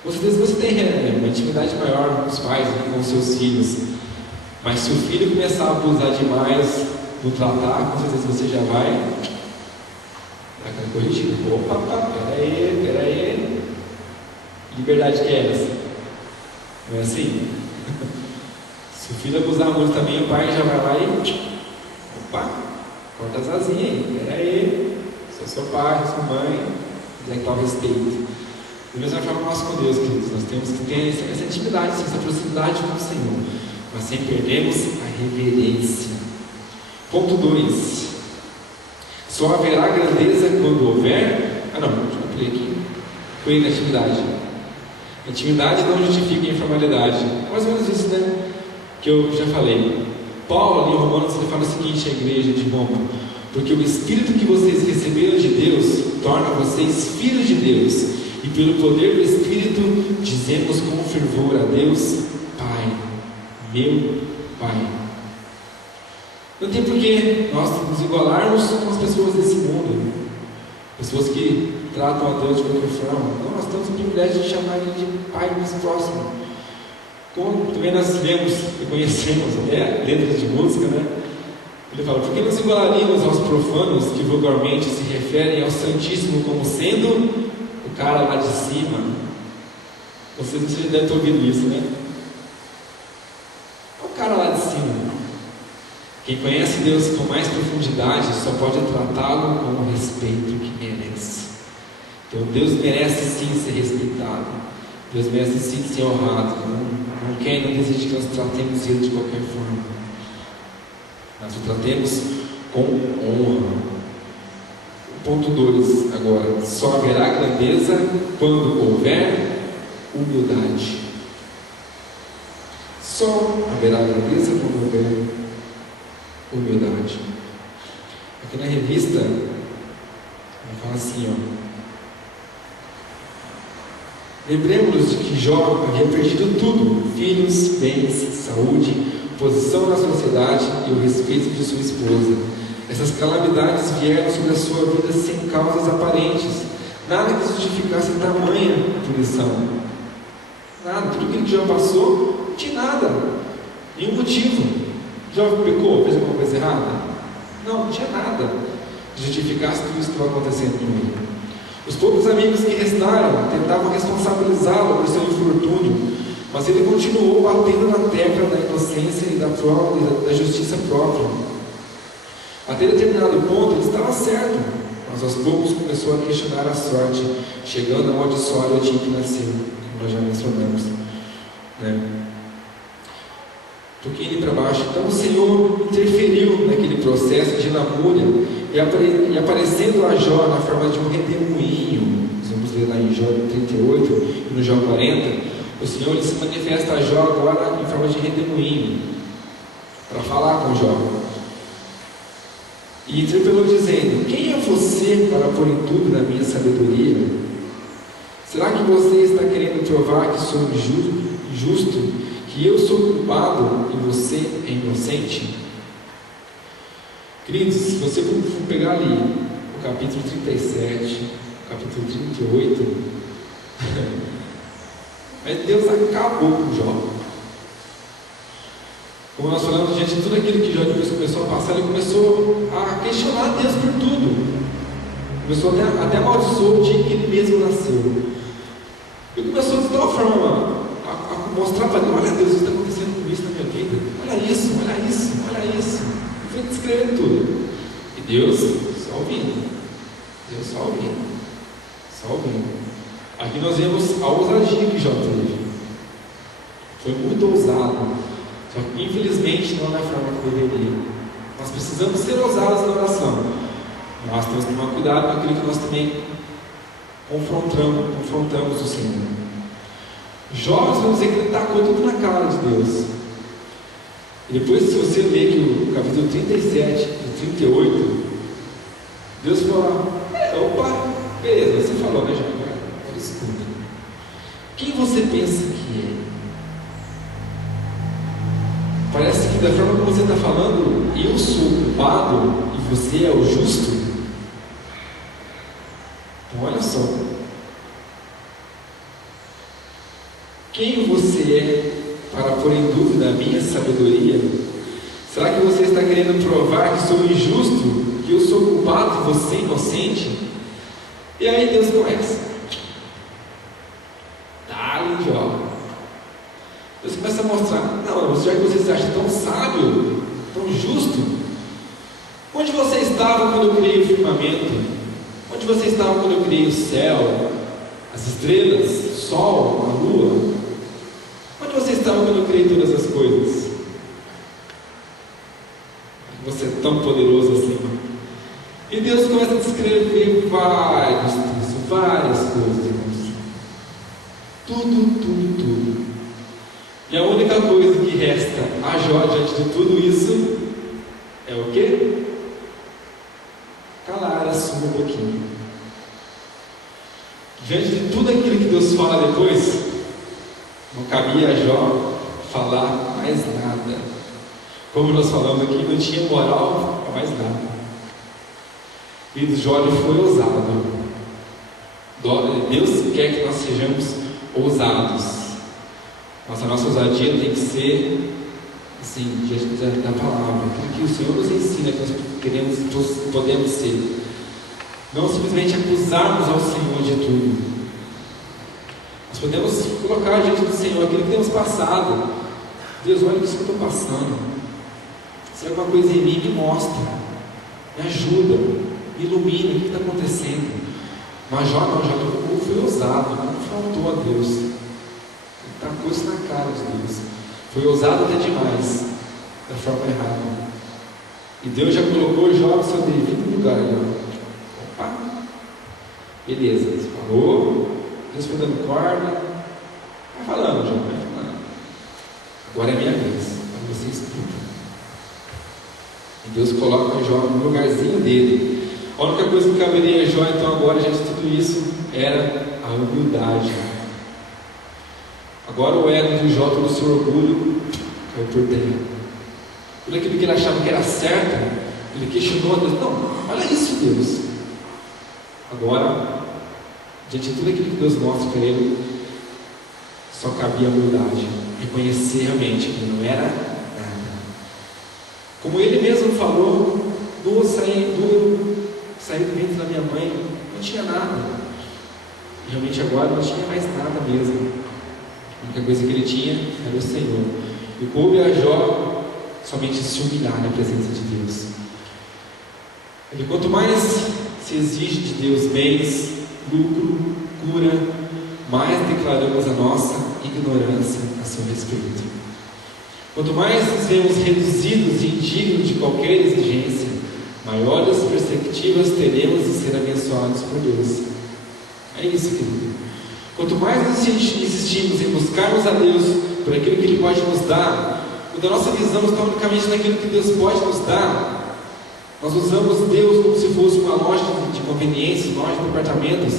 Com certeza você tem uma intimidade maior com os pais e com os seus filhos, mas se o filho começar a abusar demais no tratar, com certeza você já vai dar aquela corrigida. Opa, peraí. Liberdade que é essa? Não é assim? Se o filho abusar muito também, o pai já vai lá e opa, corta as asinhas aí, peraí, sou seu pai, sua mãe, onde é que está o respeito? Da mesma forma nós com Deus, queridos, nós temos que ter essa intimidade, essa proximidade com o Senhor, mas sem perdermos a reverência. Ponto 2: só haverá grandeza quando houver. Deixa eu ler aqui. Foi na intimidade. Intimidade não justifica a informalidade. Mais ou menos isso, né? Que eu já falei. Paulo, ali em Romanos, ele fala o seguinte à igreja de Roma: porque o Espírito que vocês receberam de Deus torna vocês filhos de Deus, e pelo poder do Espírito dizemos com fervor a Deus: Pai, meu Pai. Não tem porquê nós nos igualarmos com as pessoas desse mundo, pessoas que tratam a Deus de qualquer forma. Não, nós temos o privilégio de chamar Ele de Pai mais próximo. Como também nós lemos e conhecemos até letras de música, né? Ele fala: por que nos igualaríamos aos profanos que vulgarmente se referem ao Santíssimo como sendo o cara lá de cima? Vocês não devem ter ouvido isso, né? É o cara lá de cima. Quem conhece Deus com mais profundidade só pode tratá-lo com o respeito que merece. Então Deus merece sim ser respeitado, Deus merece sim ser honrado. Não quer e não deseja que nós tratemos Ele de qualquer forma, mas o tratemos com honra. Ponto 2 agora: só haverá grandeza quando houver humildade. Só haverá grandeza quando houver humildade. Aqui na revista ele fala assim, lembremos-nos de que Jó havia perdido tudo: filhos, bens, saúde, posição na sociedade e o respeito de sua esposa. Essas calamidades vieram sobre a sua vida sem causas aparentes, nada que justificasse tamanha punição. Nada, tudo que Jó passou, não tinha nada, nenhum motivo. Jó pecou, fez alguma coisa errada? Não tinha nada que justificasse tudo isso que estava acontecendo com ele. Os poucos amigos que restaram tentavam responsabilizá-lo por seu infortúnio, mas ele continuou batendo na tecla da inocência e da justiça própria. Até determinado ponto ele estava certo, mas aos poucos começou a questionar a sorte, chegando ao amaldiçoar o dia que nasceu, como nós já mencionamos, né? Um pouquinho para baixo. Então o Senhor interferiu naquele processo de lamúria e aparecendo a Jó na forma de um redemoinho. Vamos ver lá em Jó 38 e no Jó 40. O Senhor se manifesta a Jó agora em forma de redemoinho para falar com Jó. E interpelou dizendo: quem é você para pôr em tudo na minha sabedoria? Será que você está querendo provar que sou injusto, que eu sou culpado e você é inocente? Queridos, se você for pegar ali o capítulo 37, o capítulo 38, mas Deus acabou com Jó. Como nós falamos, diante de tudo aquilo que Jó depois começou a passar, ele começou a questionar Deus por tudo. Começou até amaldiçoar o dia que ele mesmo nasceu. E começou de tal forma a mostrar para Deus: olha Deus, o que está acontecendo com isso na minha vida? Olha isso, olha isso, olha isso. E foi descrevendo tudo. E Deus só ouvindo. Deus só ouvindo. Só ouvindo. Aqui nós vemos a ousadia que Jó teve. Foi muito ousado. Só que infelizmente não é da forma que deveria. Nós precisamos ser ousados na oração. Nós temos que tomar cuidado com aquilo que nós também confrontamos o Senhor. Jó, nós vamos dizer que ele tacou tudo na cara de Deus. E depois, se você ler que o capítulo 37 e 38, Deus fala: opa, beleza, você falou, né, Jó? Agora escuta. Quem você pensa que é? Parece que da forma como você está falando, eu sou o culpado e você é o justo. Então olha só. Quem você é para pôr em dúvida a minha sabedoria? Será que você está querendo provar que sou injusto, que eu sou culpado e você inocente? E aí Deus começa: dá-lhe Jó. Deus começa a mostrar: não, já que você se acha tão sábio, tão justo, onde você estava quando eu criei o firmamento? Onde você estava quando eu criei o céu, as estrelas, o sol, a lua? Onde você estava quando eu criei todas as coisas? Você é tão poderoso assim. E Deus começa a descrever várias coisas, irmãos. Tudo. E a única coisa que resta a Jó diante de tudo isso é o quê? Calar a sua um pouquinho. Diante de tudo aquilo que Deus fala depois, não cabia a Jó falar mais nada. Como nós falamos aqui, não tinha moral para mais nada. E Jó foi ousado. Deus quer que nós sejamos ousados. Mas a nossa ousadia tem que ser assim, diante da palavra, aquilo que o Senhor nos ensina que nós podemos ser. Não simplesmente acusarmos ao Senhor de tudo. Nós podemos colocar diante do Senhor aquilo que temos passado. Deus, olha isso que eu estou passando. Se alguma coisa em mim, me mostra, me ajuda, me ilumina, o que está acontecendo. Mas Jó foi ousado, não faltou a Deus. Ele tacou isso na cara de Deus. Foi ousado até demais, da forma errada. E Deus já colocou Jó no seu devido lugar. Opa, beleza, Deus falou, Deus foi dando corda. Vai falando, Jó, vai falando. Agora é minha vez, agora você escuta. E Deus coloca Jó no lugarzinho dele. A única coisa que caberia a Jó, então, agora, gente, tudo isso era a humildade. Agora o ego de Jó, todo o seu orgulho, caiu por terra. Tudo aquilo que ele achava que era certo, ele questionou a Deus: não, olha isso, Deus. Agora, diante de tudo aquilo que Deus mostra para ele, só cabia a humildade, reconhecer realmente que não era nada. Como ele mesmo falou: saí do ventre da minha mãe, não tinha nada. E realmente agora não tinha mais nada mesmo. A única coisa que ele tinha era o Senhor. E coube a Jó somente se humilhar na presença de Deus. E quanto mais se exige de Deus bens, lucro, cura, mais declaramos a nossa ignorância a seu respeito. Quanto mais nos vemos reduzidos e indignos de qualquer exigência, maiores perspectivas teremos de ser abençoados por Deus. É isso, querido. Quanto mais insistimos em buscarmos a Deus por aquilo que Ele pode nos dar, quando a nossa visão está unicamente naquilo que Deus pode nos dar, nós usamos Deus como se fosse uma loja de conveniência, uma loja de departamentos,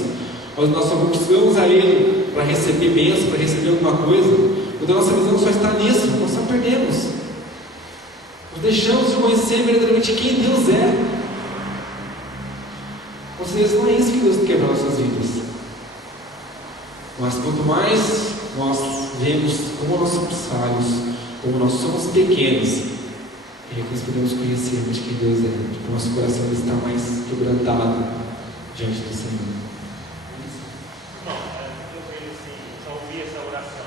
mas nós só buscamos a Ele para receber bênção, para receber alguma coisa. Quando a nossa visão só está nisso, nós só perdemos. Nós deixamos de conhecer verdadeiramente quem Deus é. Com certeza não é isso que Deus quer para nossas vidas. Mas quanto mais nós vemos como nós somos falhos, como nós somos pequenos, é que nós podemos conhecer mais quem Deus é. Tipo, nosso coração está mais quebrantado diante do Senhor. Não, eu vejo assim, só ouvir essa oração,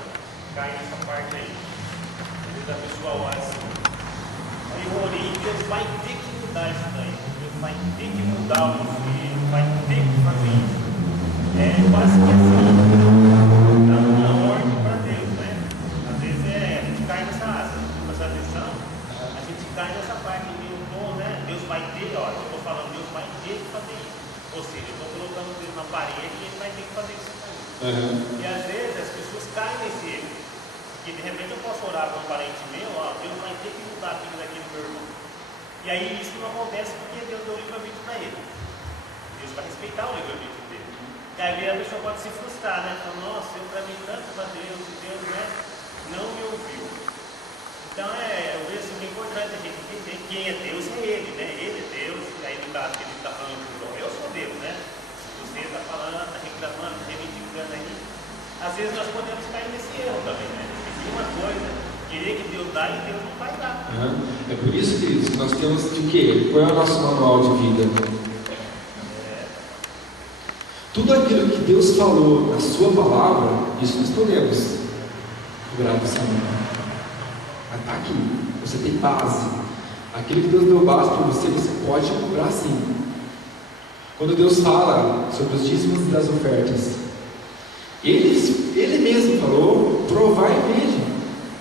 cai nessa parte aí. Às vezes a pessoa ora assim, aí eu orei, Deus vai ter que mudar isso daí, Deus vai ter que mudar o meu filho, vai ter que fazer isso. É quase que assim, dando uma ordem para Deus, né? Às vezes a gente cai nessa visão, a gente cai nessa parte de né? Deus vai ter, ó, eu estou falando, Deus vai ter que fazer isso. Ou seja, eu estou colocando Deus na parede e Ele vai ter que fazer isso também. E às vezes as pessoas caem nesse erro. Porque de repente eu posso orar para um parente meu, ó, Deus vai ter que mudar aquilo daquele meu irmão. E aí isso não acontece porque Deus deu o livre-arbítrio para ele. Deus vai respeitar o livre-arbítrio dele. E aí a pessoa pode se frustrar, né? Falar, nossa, eu clamei tanto para Deus e Deus, né, não me ouviu. Então eu vejo assim, é importante a gente entender quem é Deus, é Ele, né? Ele é Deus, aí no caso que ele está falando com João, eu sou Deus, né? Se você está falando, está reclamando, reivindicando aí, às vezes nós podemos cair nesse erro também, né? Pedir uma coisa, querer que Deus dá e Deus não vai dar. É por isso, queridos, que nós temos de quê? Qual é o nosso manual de vida? Tudo aquilo que Deus falou na sua palavra, isso nós podemos cobrar do Senhor. Mas está aqui, você tem base. Aquilo que Deus deu base para você, você pode cobrar sim. Quando Deus fala sobre os dízimos e das ofertas, Ele mesmo falou, provar e veja,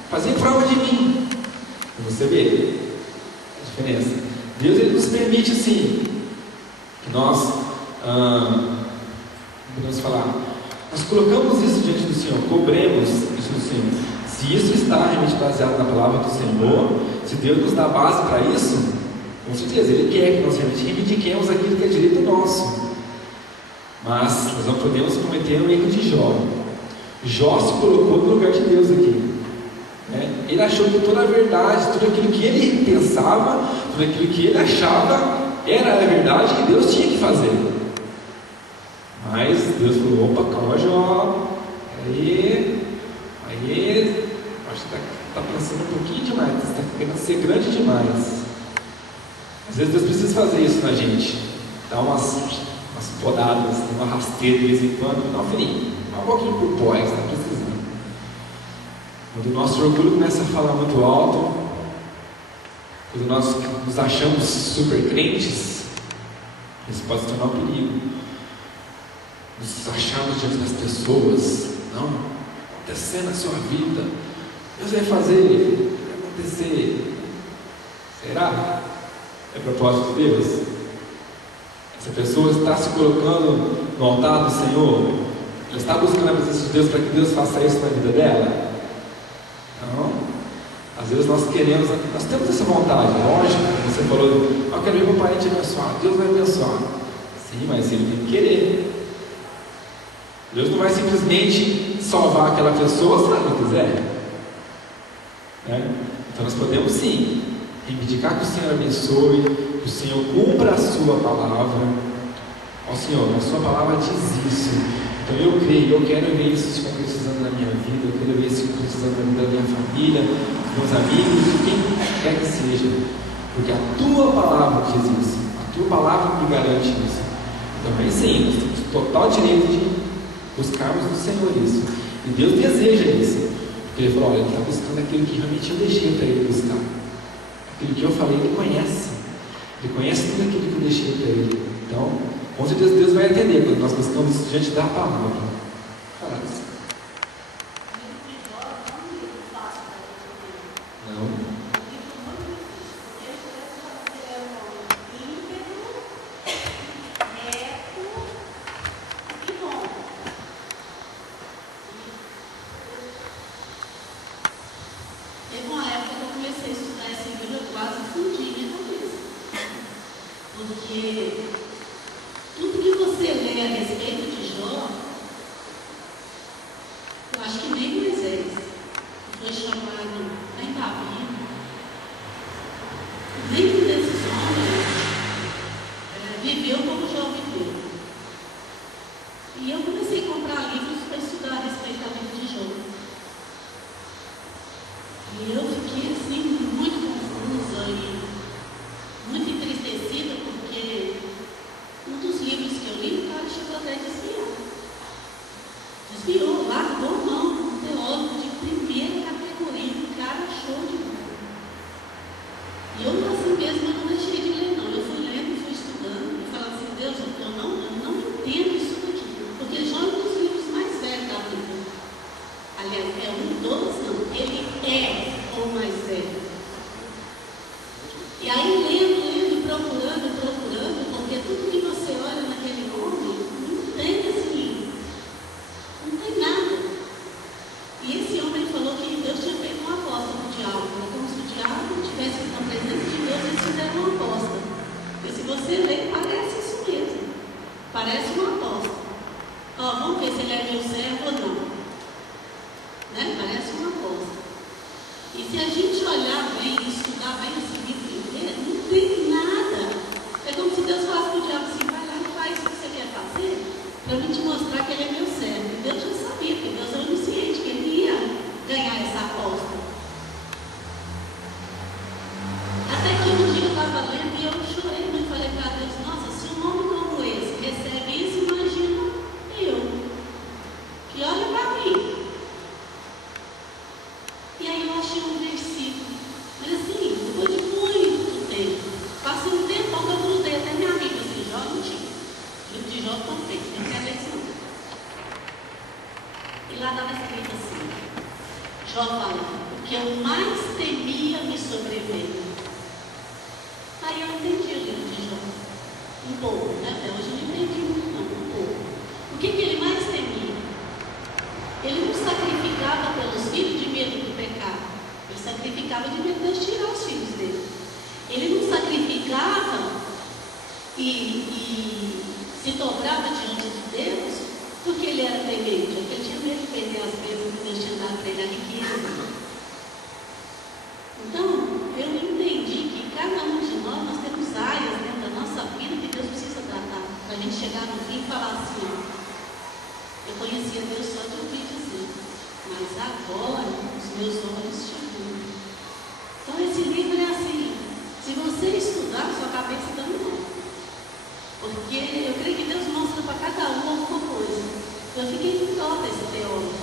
fazer prova de mim. E você vê a diferença. Deus ele nos permite sim, que nós podemos falar, nós colocamos isso diante do Senhor, cobremos isso do Senhor. Se isso está realmente baseado na palavra do Senhor, se Deus nos dá base para isso, com certeza, Ele quer que nós realmente reivindiquemos aquilo que é direito nosso. Mas nós não podemos cometer o erro de Jó. Jó se colocou no lugar de Deus aqui. Ele achou que toda a verdade, tudo aquilo que ele pensava, tudo aquilo que ele achava, era a verdade que Deus tinha que fazer. Mas Deus falou, opa, calma Jó, aí, acho que está pensando um pouquinho demais, está querendo ser grande demais. Às vezes Deus precisa fazer isso na gente, dar umas podadas, uma rasteira de vez em quando, não, filhinho, um pouquinho por pó, você está precisando. Quando o nosso orgulho começa a falar muito alto, quando nós nos achamos super crentes, isso pode se tornar um perigo. Nos achamos diante das pessoas, não, acontecer na sua vida, Deus vai fazer, vai acontecer. Será? É propósito de Deus? Essa pessoa está se colocando no altar do Senhor, ela está buscando a presença de Deus para que Deus faça isso na vida dela? Não. Às vezes nós queremos, nós temos essa vontade, lógico, você falou, eu quero ver meu parente abençoar, Deus vai abençoar. Sim, mas ele tem que querer. Deus não vai simplesmente salvar aquela pessoa se ela não quiser. Então nós podemos sim reivindicar que o Senhor abençoe, que o Senhor cumpra a sua palavra. Ó Senhor, a sua palavra diz isso. Então eu creio, eu quero ver isso se concretizando na minha vida, eu quero ver isso se concretizando na vida da minha família, dos meus amigos, de quem quer que seja. Porque a tua palavra diz isso, a tua palavra me garante isso. Então aí sim, nós temos total direito de buscarmos no Senhor isso. E Deus deseja isso. Porque Ele falou, olha, Ele está buscando aquilo que realmente eu deixei para Ele buscar. Aquilo que eu falei, Ele conhece. Ele conhece tudo aquilo que eu deixei para Ele. Então, com certeza Deus vai atender quando nós buscamos isso diante da palavra. Fala isso. Não. Porque tudo que você lê a respeito de Jó, eu acho que nem Moisés, que foi chamado, nem Davi, E eu fiquei assim, muito confusa e muito entristecida, porque um dos livros que eu li, o cara chegou até a desviar. Desviou, largou mão, um teólogo de primeira categoria, um cara show de bola. E eu, assim mesmo, eu não deixei de ler, não. Eu fui lendo, fui estudando, e falava assim, Deus, eu não entendo isso daqui. Porque João é um dos livros mais velhos da Bíblia. Aliás, é um dos, não. Ele é o mais velho. E aí, lendo, procurando, porque tudo que você olha naquele homem, não tem assim, não tem nada. E esse homem falou que Deus tinha feito uma aposta com o diabo. Era como se o diabo estivesse na presença de Deus e eles fizeram uma aposta. E se você ler, parece isso mesmo. Parece uma aposta. Ó, vamos ver se ele é meu servo ou não. Né? Parece uma aposta. E se a gente olhar bem, estudar bem esse livro inteiro, não tem nada. É como se Deus falasse para o diabo assim, vai lá e faz o que você quer fazer, para mim te mostrar que ele é meu servo. E Deus já sabia, porque Deus era onisciente, que ele ia ganhar essa aposta. Até que um dia eu estava lendo e eu chorei, mas falei para Deus, nossa, se um homem como esse recebe isso, imagina eu, que olha para mim. E aí eu achei um versículo, mas assim, depois de muito tempo, passei um tempão que eu voltei até minha amiga assim, Jó não tinha. O livro de Jó eu comprei, não quer ler isso não. E lá estava escrito assim, Jó fala, o que eu mais temia me sobreveio. Aí eu entendi o livro de Jó, um pouco, né? Até hoje eu não entendi muito não, um pouco. O que ele mais temia? Ele não sacrificava pelos filhos de medo do pecado. Ele sacrificava de medo de Deus tirar os filhos dele. Ele não sacrificava e se dobrava diante de Deus porque ele era temente. Porque ele tinha medo de perder as bênçãos que Deus tinha dado para ele, a riqueza. Então, eu entendi que cada um de nós temos áreas dentro da nossa vida que Deus precisa tratar. Para a gente chegar no fim e falar assim, ó, eu conhecia Deus só de ouvir dizer, mas agora os meus olhos te viram. Então esse livro é assim, se você estudar, sua cabeça dá um nó. Porque eu creio que Deus mostra para cada um alguma coisa. Eu fiquei com dó desse teólogo.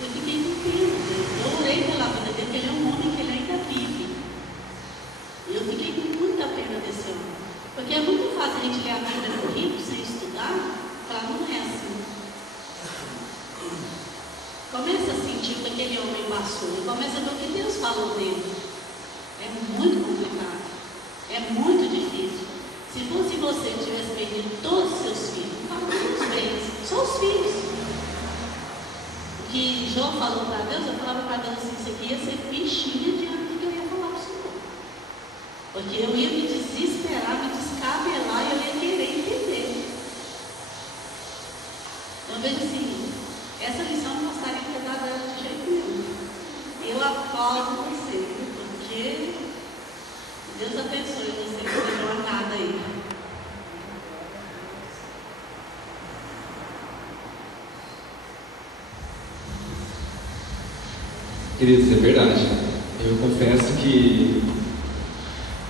Eu fiquei com pena dele. Eu orei pela vida dele, porque ele é um homem que ele ainda vive. E eu fiquei com muita pena desse homem. Porque é muito fácil a gente ler a Bíblia no rico sem estudar, para não é assim. Começa a sentir o que aquele homem passou, e começa a ver o que Deus falou dele. É muito complicado, é muito difícil. Se fosse você que tivesse perdido todos os seus filhos, não falo nem os bens, só os filhos. O que Jó falou para Deus, eu falava para Deus assim, isso aqui ia ser fichinha diante do que eu ia falar para o Senhor. Porque eu ia me desesperar, me descabelar e eu ia querer entender. Então veja assim, essa lição não gostaria de ter dado ela de jeito nenhum. Eu aplaudo você, porque Deus abençoe você nessa jornada aí. Queridos, é verdade. Eu confesso que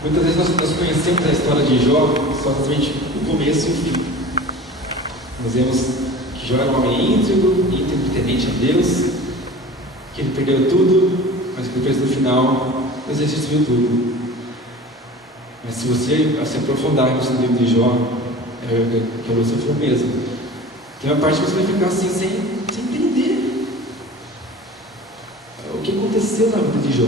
muitas vezes nós conhecemos a história de Jó somente o começo e o fim. Nós vemos que Jó era um homem íntegro, temente a Deus, que ele perdeu tudo, mas que depois no final Deus restituiu tudo. Mas se você se aprofundar no livro de Jó, que você falou mesmo, tem uma parte que você vai ficar assim sem entender o que aconteceu na vida de Jó.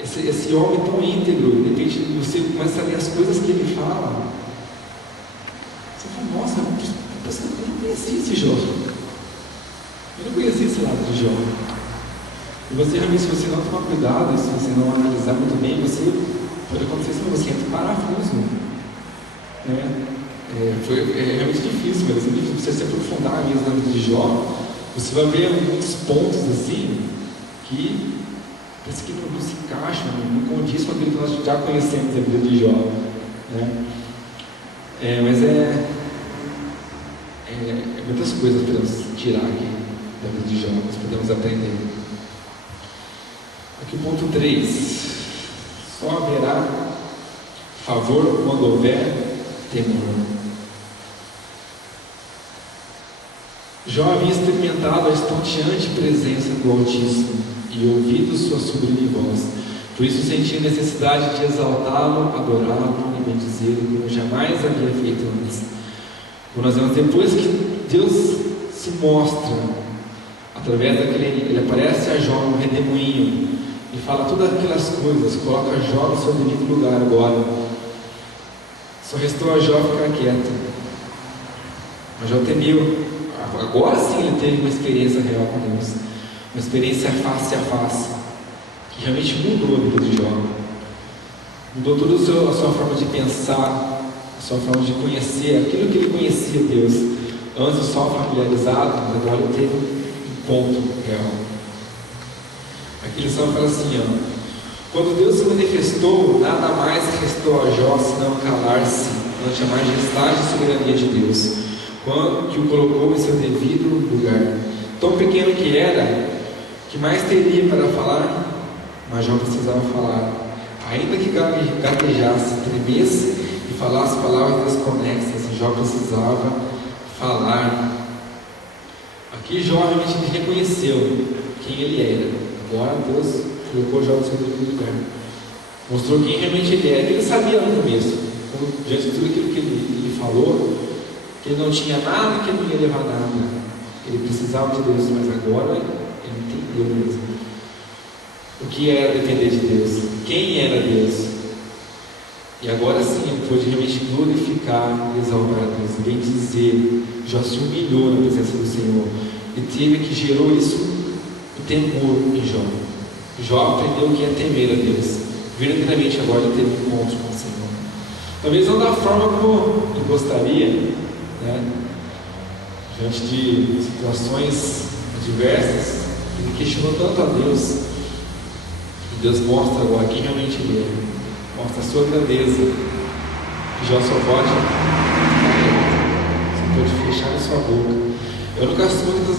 Esse homem tão íntegro, de repente você começa a ler as coisas que ele fala, você fala, nossa, eu não conhecia esse Jó, eu não conhecia esse lado de Jó. E você realmente, se você não tomar cuidado, se você não analisar muito bem, você pode acontecer isso, você entra em parafuso, né? Foi realmente difícil, mas é difícil você se aprofundar mesmo na vida de Jó. Você vai ver muitos pontos assim que parece que não se encaixam, não condiz com aquilo que nós já conhecemos a vida de Jó, né? Mas muitas coisas para nós tirar aqui. da vida de Jó, nós podemos aprender. Aqui o ponto 3. Só haverá favor quando houver temor. Jó havia experimentado a estonteante presença do Altíssimo e ouvido sua sublime voz. Por isso sentia necessidade de exaltá-lo, adorá-lo e bendizê-lo como jamais havia feito antes. Quando nós vemos depois que Deus se mostra através daquele, ele aparece a Jó no redemoinho e fala todas aquelas coisas, coloca Jó no seu devido lugar agora. Só restou a Jó ficar quieto. Mas Jó temeu. Agora sim ele teve uma experiência real com Deus, uma experiência face a face, que realmente mudou a vida de Jó, mudou toda a sua forma de pensar, a sua forma de conhecer, aquilo que ele conhecia Deus, antes só familiarizado, mas agora ele teve um ponto real. Aqui ele só fala assim, quando Deus se manifestou, nada mais restou a Jó senão calar-se ante a majestade e soberania de Deus, que o colocou em seu devido lugar. Tão pequeno que era, que mais teria para falar, mas Jó precisava falar, ainda que gaguejasse, tremesse e falasse palavras desconexas, Jó precisava falar. Aqui Jó realmente reconheceu quem ele era. Agora Deus colocou Jó no seu devido lugar, mostrou quem realmente ele era. Ele sabia no começo, diante de tudo aquilo que ele falou, que ele não tinha nada, que ele não ia levar nada, ele precisava de Deus, mas agora ele entendeu mesmo o que era depender de Deus, quem era Deus, e agora sim ele pôde realmente glorificar e exaltar a Deus, bem dizer. Jó se humilhou na presença do Senhor e teve que gerou isso, o temor em Jó. Jó aprendeu que é temer a Deus, verdadeiramente agora ele teve um encontro com o Senhor, talvez não da forma como ele gostaria, diante de situações adversas, ele questionou tanto a Deus, e Deus mostra agora quem realmente ele é, mostra a sua grandeza, e Jó só pode fechar a sua boca.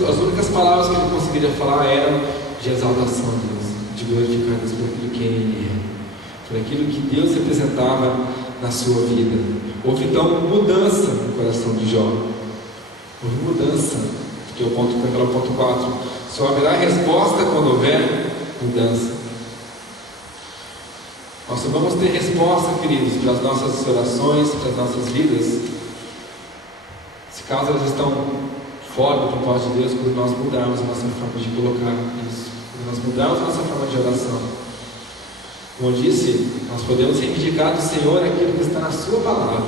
As únicas palavras que ele conseguiria falar eram de exaltação a Deus, de glorificar a Deus por aquilo que ele é, por aquilo que Deus representava na sua vida. Houve então mudança no coração de Jó. Houve mudança, que é o ponto 4. Só haverá resposta quando houver mudança. Nós só vamos ter resposta, queridos, para as nossas orações, para as nossas vidas, se caso elas estão fora do propósito de Deus, quando nós mudarmos a nossa forma de colocar isso, quando nós mudarmos a nossa forma de oração. Como eu disse, nós podemos reivindicar do Senhor aquilo que está na sua palavra.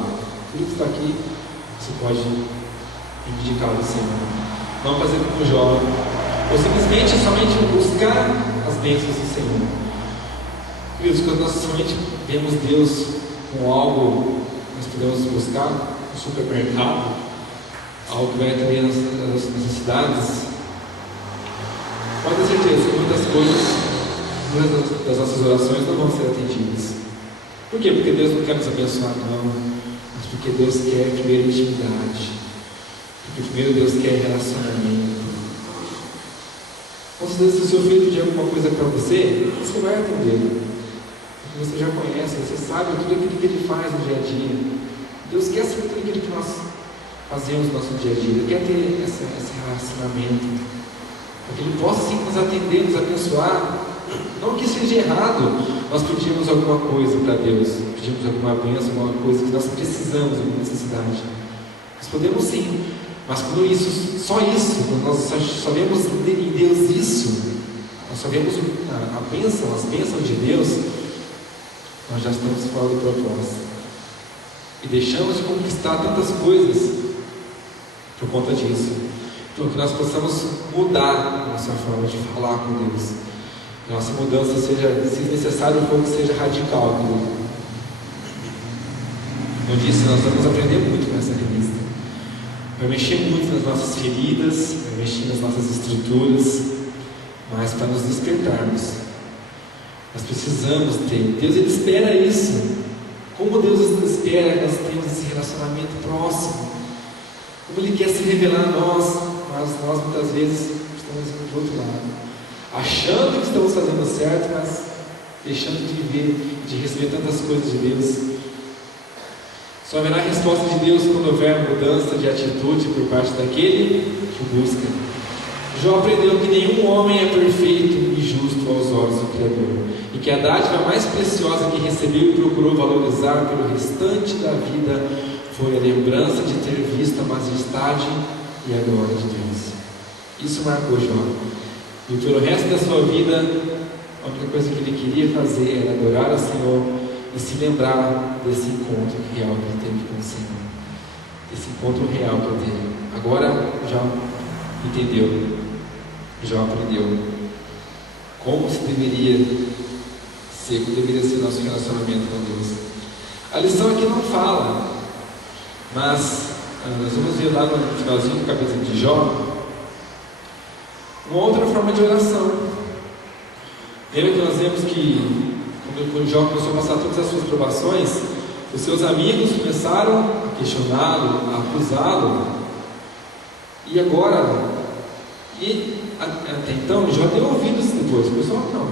Aquilo que está aqui, você pode reivindicar do Senhor. Não fazer como Jó, ou simplesmente somente buscar as bênçãos do Senhor. Queridos, quando nós somente vemos Deus com algo, nós podemos buscar no supermercado, algo que vai atender as necessidades, pode ter certeza que muitas coisas das nossas orações não vão ser atendidas. Por quê? Porque Deus não quer nos abençoar, não, mas porque Deus quer primeiro intimidade, porque primeiro Deus quer relacionamento. Com certeza, se o seu filho pedir alguma coisa para você vai atender, porque você já conhece, você sabe tudo aquilo que ele faz no dia a dia. Deus quer saber tudo aquilo que nós fazemos no nosso dia a dia, Ele quer ter esse relacionamento, para que Ele possa sim nos atender, nos abençoar. Não que seja errado nós pedirmos alguma coisa para Deus, pedimos alguma bênção, alguma coisa que nós precisamos, alguma necessidade. Nós podemos sim, mas quando isso, só isso, quando nós só vemos em Deus isso, nós só vemos a bênção, as bênçãos de Deus, nós já estamos fora do propósito. E deixamos de conquistar tantas coisas por conta disso. Então que nós possamos mudar a nossa forma de falar com Deus. Que a nossa mudança seja, se necessário for, que seja radical. Como eu disse, nós vamos aprender muito nessa revista. Vai mexer muito nas nossas feridas, vai mexer nas nossas estruturas, mas para nos despertarmos. Nós precisamos ter. Deus, Ele espera isso. Como Deus espera que nós tenhamos esse relacionamento próximo. Como Ele quer se revelar a nós, mas nós muitas vezes achando que estamos fazendo certo, mas deixando de viver, de receber tantas coisas de Deus. Só haverá resposta de Deus quando houver mudança de atitude por parte daquele que busca. Jó aprendeu que nenhum homem é perfeito e justo aos olhos do Criador, e que a dádiva mais preciosa que recebeu e procurou valorizar pelo restante da vida foi a lembrança de ter visto a majestade e a glória de Deus. Isso marcou Jó. E pelo resto da sua vida, a única coisa que ele queria fazer era adorar ao Senhor e se lembrar desse encontro real que ele teve com o Senhor. Esse encontro real que ele teve. Agora já entendeu. Já aprendeu como se deveria ser, como deveria ser nosso relacionamento com Deus. A lição aqui não fala, mas nós vamos ver lá no finalzinho do capítulo de Jó uma outra forma de oração. Lembra que nós vemos que quando Jó começou a passar todas as suas provações, os seus amigos começaram a questioná-lo, a acusá-lo, e agora, até então, Jó deu ouvidos depois. O pessoal, não,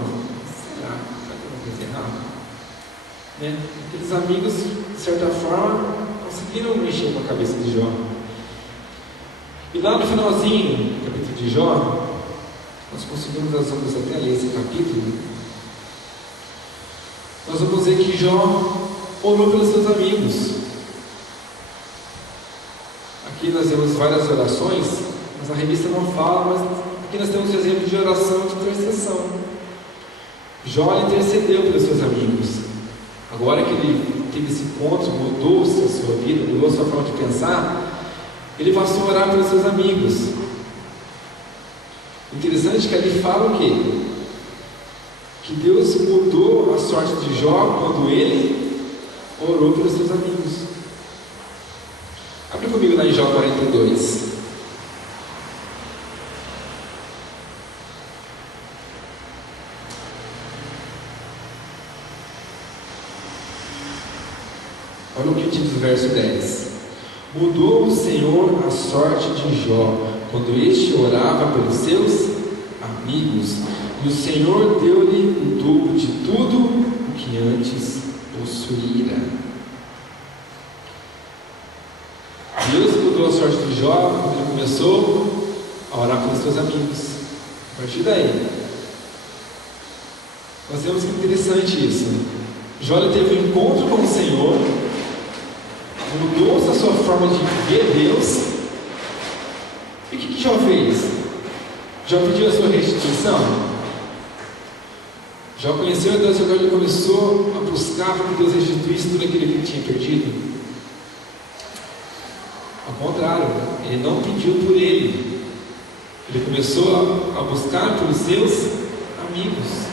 será que eu não fiz errado? Né? Aqueles amigos, de certa forma, conseguiram mexer com a cabeça de Jó. E lá no finalzinho do capítulo de Jó, nós vamos até ler esse capítulo. Nós vamos ver que Jó orou pelos seus amigos. Aqui nós temos várias orações, mas a revista não fala, mas aqui nós temos um exemplo de oração de intercessão. Jó intercedeu pelos seus amigos. Agora que ele teve esse encontro, mudou-se a sua vida, mudou a sua forma de pensar, ele passou a orar pelos seus amigos. Interessante que ali fala o quê? Que Deus mudou a sorte de Jó quando ele orou pelos seus amigos. Abre comigo lá em Jó 42. Olha o que diz o verso 10. Mudou o Senhor a sorte de Jó quando este orava pelos seus amigos, e o Senhor deu-lhe o dobro de tudo o que antes possuíra. Deus mudou a sorte de Jó quando ele começou a orar pelos seus amigos. A partir daí, nós vemos que é interessante isso. Jó teve um encontro com o Senhor, mudou a sua forma de ver Deus. E o que Jó fez? Jó pediu a sua restituição. Jó conheceu a Deus e agora ele começou a buscar para que Deus restituísse tudo aquilo que ele tinha perdido. Ao contrário, ele não pediu por ele. Ele começou a buscar pelos seus amigos.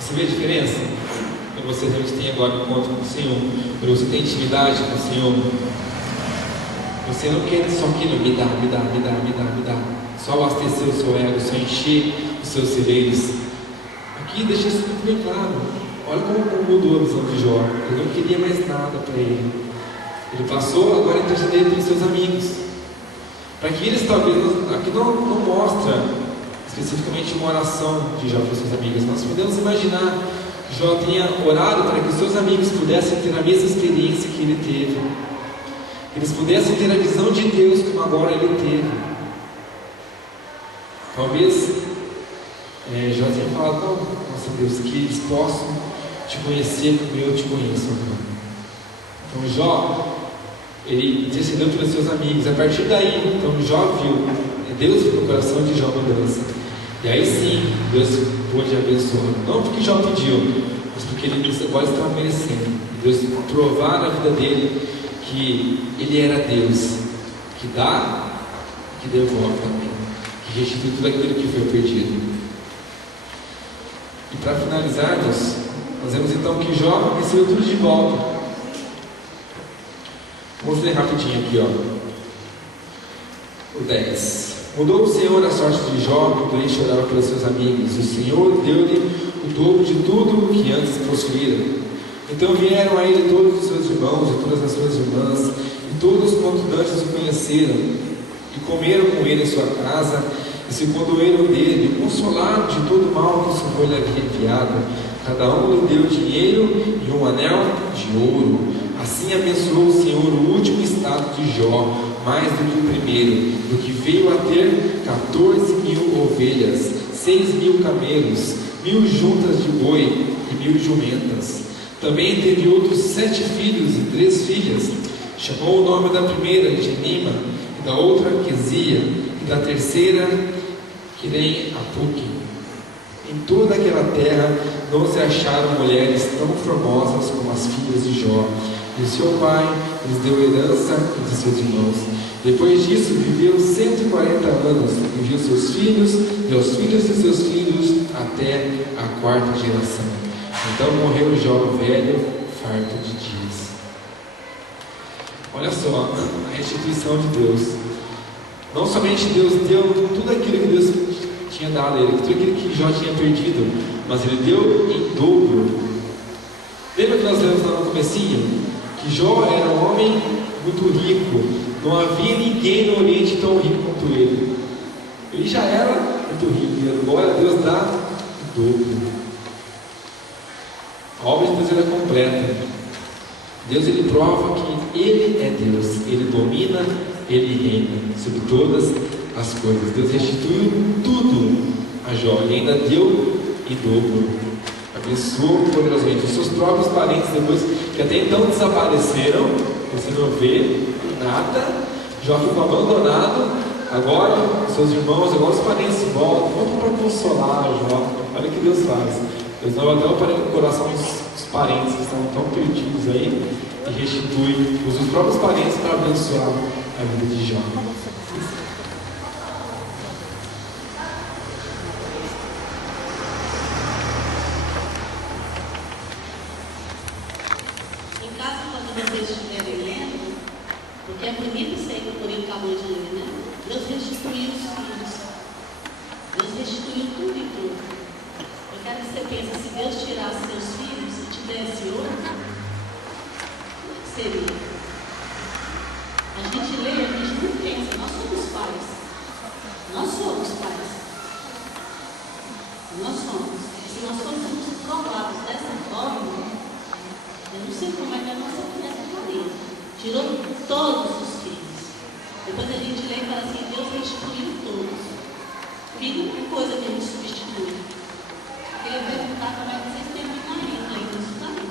Você vê a diferença? Quando você realmente tem agora um encontro com o Senhor, quando você tem intimidade com o Senhor, você não quer só aquilo, me dá. Só abastecer o seu ego, só encher os seus celeiros. Aqui deixa isso muito bem claro. Olha como mudou a visão de Jó. Ele não queria mais nada para ele. Ele passou agora a interceder pelos seus amigos. Para que eles talvez, aqui não mostra especificamente uma oração de Jó para os seus amigos. Nós podemos imaginar que Jó tenha orado para que os seus amigos pudessem ter a mesma experiência que ele teve. Que eles pudessem ter a visão de Deus como agora ele teve. Talvez Jó tenha falado, não, nossa Deus, que eles possam te conhecer como eu te conheço agora. Então Jó, ele intercedeu pelos seus amigos. A partir daí, então Jó viu, Deus viu no coração de Jó mudança. E aí sim, Deus pôde abençoar. Não porque Jó pediu, mas porque ele agora estava merecendo. Deus provar na vida dele que ele era Deus, que dá, que devolve também, que restitui tudo aquilo que foi perdido. E para finalizarmos, nós vemos então que Jó recebeu tudo de volta. Vamos ler rapidinho aqui, o 10. Mudou o Senhor a sorte de Jó quando ele chorava pelos seus amigos. O Senhor deu-lhe o dobro de tudo o que antes possuíra. Então vieram a ele todos os seus irmãos e todas as suas irmãs, e todos quantos antes o conheceram, e comeram com ele em sua casa, e se condoeram dele, e consolaram de todo o mal que o Senhor lhe havia enviado. Cada um lhe deu dinheiro e um anel de ouro. Assim abençoou o Senhor o último estado de Jó, mais do que o primeiro, do que veio a ter 14.000 ovelhas, 6.000 camelos, 1.000 juntas de boi e 1.000 jumentas. Também teve outros 7 filhos e 3 filhas. Chamou o nome da primeira Genima, e da outra Quezia, e da terceira Quirem Apuque. Em toda aquela terra não se acharam mulheres tão formosas como as filhas de Jó. E seu pai lhes deu herança entre seus irmãos. Depois disso viveu 140 anos, e viu seus filhos e os filhos de seus filhos até a 4ª geração. Então morreu Jó velho, farto de dias. Olha só a restituição de Deus. Não somente Deus deu tudo aquilo que Deus tinha dado a ele, tudo aquilo que Jó tinha perdido, mas ele deu em dobro. Lembra que nós lemos lá no comecinho? Que Jó era um homem muito rico. Não havia ninguém no Oriente tão rico quanto ele. Ele já era muito rico, e agora Deus dá em dobro. A obra de Deus é completa. Deus ele prova que Ele é Deus. Ele domina, Ele reina sobre todas as coisas. Deus restituiu tudo a Jó e ainda deu em dobro. Abençoou poderosamente os seus próprios parentes, depois que até então desapareceram. Você não vê nada. Jó ficou abandonado. Agora seus irmãos, agora os parentes voltam para consolar Jó. Olha o que Deus faz. Deus dá até o coração dos parentes que estão tão perdidos aí e restitui, usa os próprios parentes para abençoar a vida de Jó. Em casa, quando vocês estiverem lendo, porque é bonito isso aí que o Corinthians acabou de ler, né? Deus restituiu os filhos. Deus restituiu tudo e tudo. Eu quero que você pense, se Deus tirasse seus filhos e te desse outro, como é que seria? A gente lê, a gente não pensa, nós somos pais. Nós somos pais. Nós somos. Se nós fôssemos provados dessa forma, eu não sei como é que a nossa criança faria. Tirou todos os filhos. Depois a gente lê e fala assim, Deus restituiu todos. Filho é coisa que a gente substitui. Eu ia perguntar como é que vocês terminariam aí nisso também.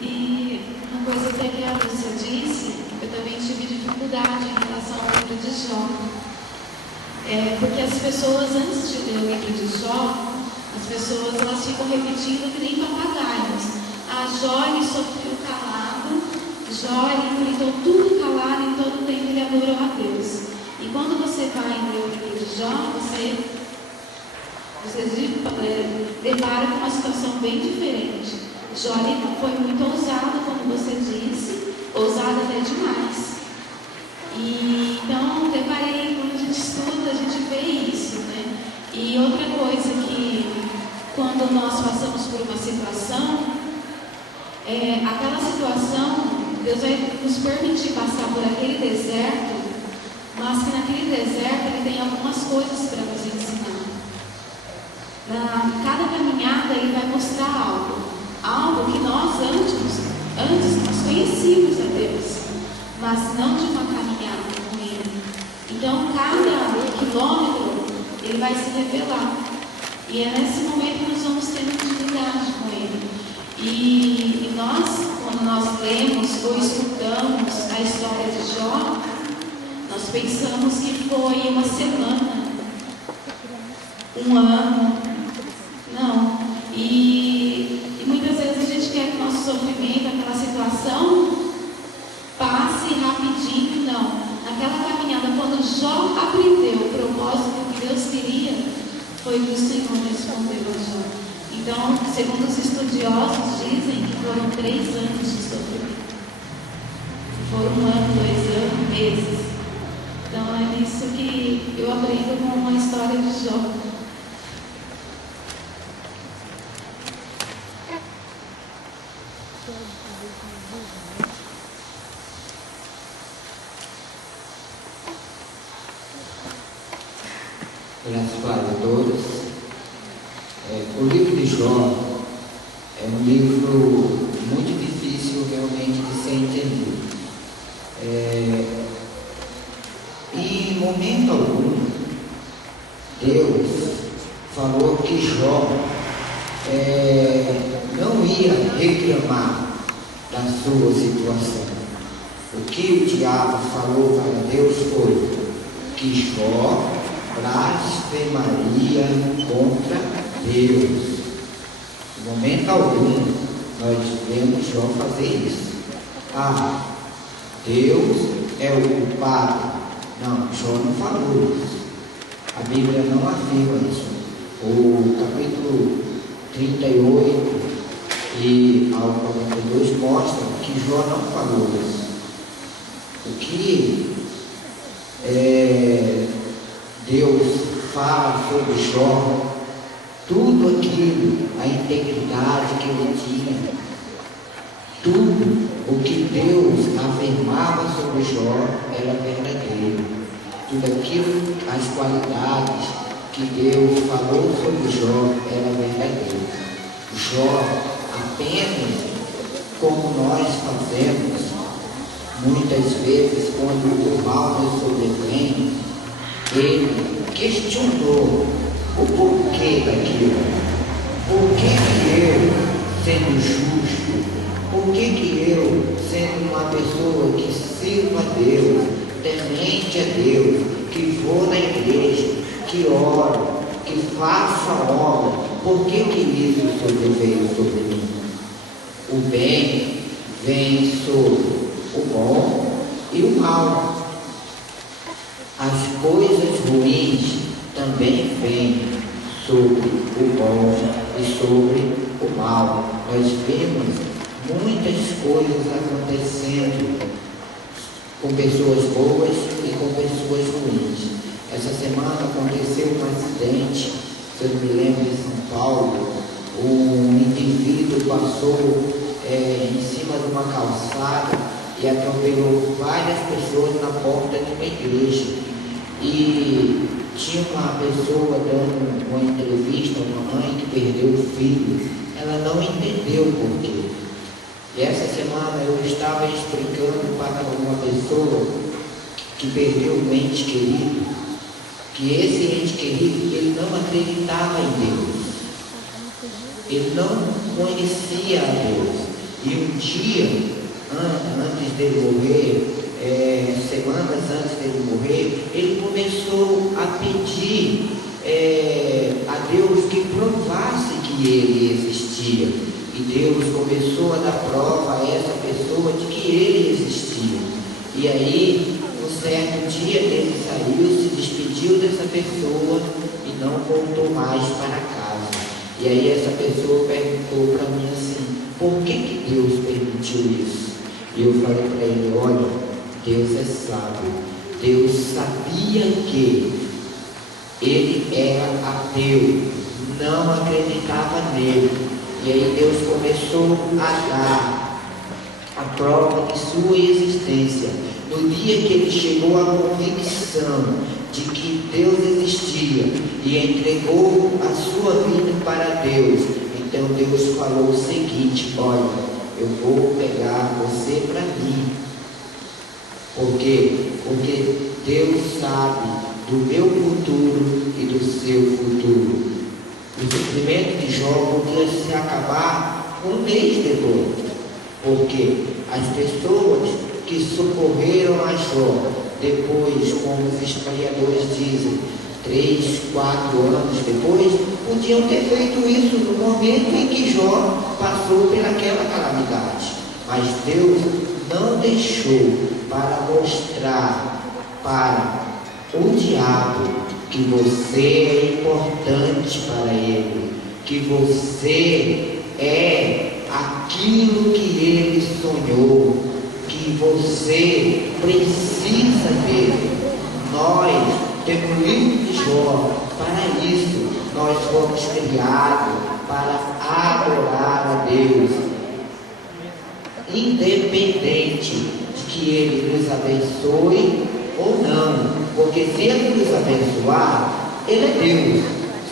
E uma coisa até que a Lúcia disse, eu também tive dificuldade em relação ao livro de Jó. Porque as pessoas, antes de ler o livro de Jó, as pessoas elas ficam repetindo que nem papagaios. A Jó ele sofreu calado, Jó ele enfrentou tudo calado, em todo tempo ele adorou a Deus. E quando você vai ler o livro de Jó, você depara com uma situação bem diferente. Jó ele foi muito ousado, como você disse, ousado até demais. E então, deparei, quando a gente estuda, a gente vê isso, né? E outra coisa que, quando nós passamos por uma situação, aquela situação, Deus vai nos permitir passar por aquele deserto, mas que naquele deserto Ele tem algumas coisas para nos ensinar. Na cada caminhada Ele vai mostrar algo que nós antes nós conhecíamos a Deus, mas não de uma caminhada com Ele. Então cada quilômetro Ele vai se revelar, e é nesse momento que nós vamos ter intimidade com Ele. E nós, quando nós lemos ou escutamos a história de Jó, nós pensamos que foi uma semana, um ano. Não. E muitas vezes a gente quer que o nosso sofrimento, aquela situação, passe rapidinho. Não. Naquela caminhada, quando Jó aprendeu o propósito que Deus queria, foi que o Senhor respondeu a Jó. Então, segundo os estudiosos, dizem que foram 3 anos de sofrimento. Foram 1 ano, 2 anos, meses. Então, é isso que eu aprendo com a história de Jó. Graças a todos. O livro de Jó é um livro muito difícil realmente de ser entendido. Em momento algum, Deus falou que Jó não ia reclamar da sua situação. O que o diabo falou para Deus foi que Jó blasfemaria contra Deus. Em momento algum nós vemos Jó fazer isso. Deus é o culpado. Não, Jó não falou isso. A Bíblia não afirma isso. O capítulo 38 e ao 42 mostra que Jó não falou isso. O que Deus fala sobre Jó, tudo aquilo, a integridade que ele tinha, tudo o que Deus afirmava sobre Jó era verdadeiro. Tudo aquilo, as qualidades que Deus falou sobre Jó era verdadeiro. Jó, apenas como nós fazemos, muitas vezes quando o mal nos sobrevém, ele questionou o porquê daquilo. Por que eu, sendo justo, por que eu, sendo uma pessoa que sirva a Deus, temente a Deus, que vou na igreja, que oro, que faço a obra, por que isso sobreveio sobre mim? O bem vem sobre o bom e o mal. As coisas ruins também vêm sobre o bom e sobre o mal. Nós vemos muitas coisas acontecendo com pessoas boas e com pessoas ruins. Essa semana aconteceu um acidente, se eu não me lembro, em São Paulo. Um indivíduo passou em cima de uma calçada e atropelou várias pessoas na porta de uma igreja. E tinha uma pessoa dando uma entrevista, uma mãe que perdeu o filho. Ela não entendeu o porquê. E essa semana eu estava explicando para uma pessoa que perdeu um ente querido, que esse ente querido, ele não acreditava em Deus. Ele não conhecia a Deus. E um dia, antes dele morrer, semanas antes dele morrer, ele começou a pedir a Deus que provasse que ele existia. E Deus começou a dar prova a essa pessoa de que ele existia. E aí, um certo dia, ele saiu, se despediu dessa pessoa e não voltou mais para casa. E aí essa pessoa perguntou para mim assim: por que Deus permitiu isso? E eu falei para ele: olha, Deus é sábio. Deus sabia que ele era ateu, não acreditava nele. E aí Deus começou a dar a prova de sua existência. No dia que ele chegou à convicção de que Deus existia e entregou a sua vida para Deus, então Deus falou o seguinte: olha, eu vou pegar você para mim. Por quê? Porque Deus sabe do meu futuro e do seu futuro. O sofrimento de Jó podia se acabar um mês depois, porque as pessoas que socorreram a Jó depois, como os historiadores dizem, 3, 4 anos depois, podiam ter feito isso no momento em que Jó passou pelaquela calamidade. Mas Deus não deixou para mostrar para o diabo que você é importante para ele, que você é aquilo que ele sonhou, que você precisa dele. Nós temos o livro de Jó para isso. Nós fomos criados para adorar a Deus, independente de que ele nos abençoe ou não, porque se ele nos abençoar, Ele é Deus.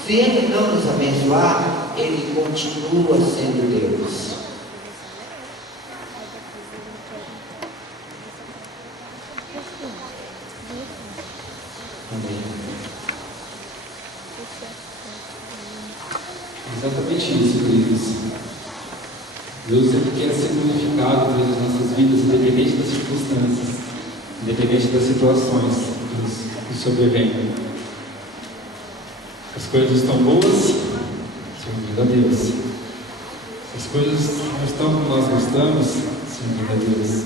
Se Ele não nos abençoar, Ele continua sendo Deus. Amém. Exatamente isso, queridos. Deus sempre quer ser glorificado através das nossas vidas, independente das circunstâncias, independente das situações que sobrevêm. As coisas estão boas, servindo a Deus. Se as coisas não estão como nós gostamos, servindo a Deus.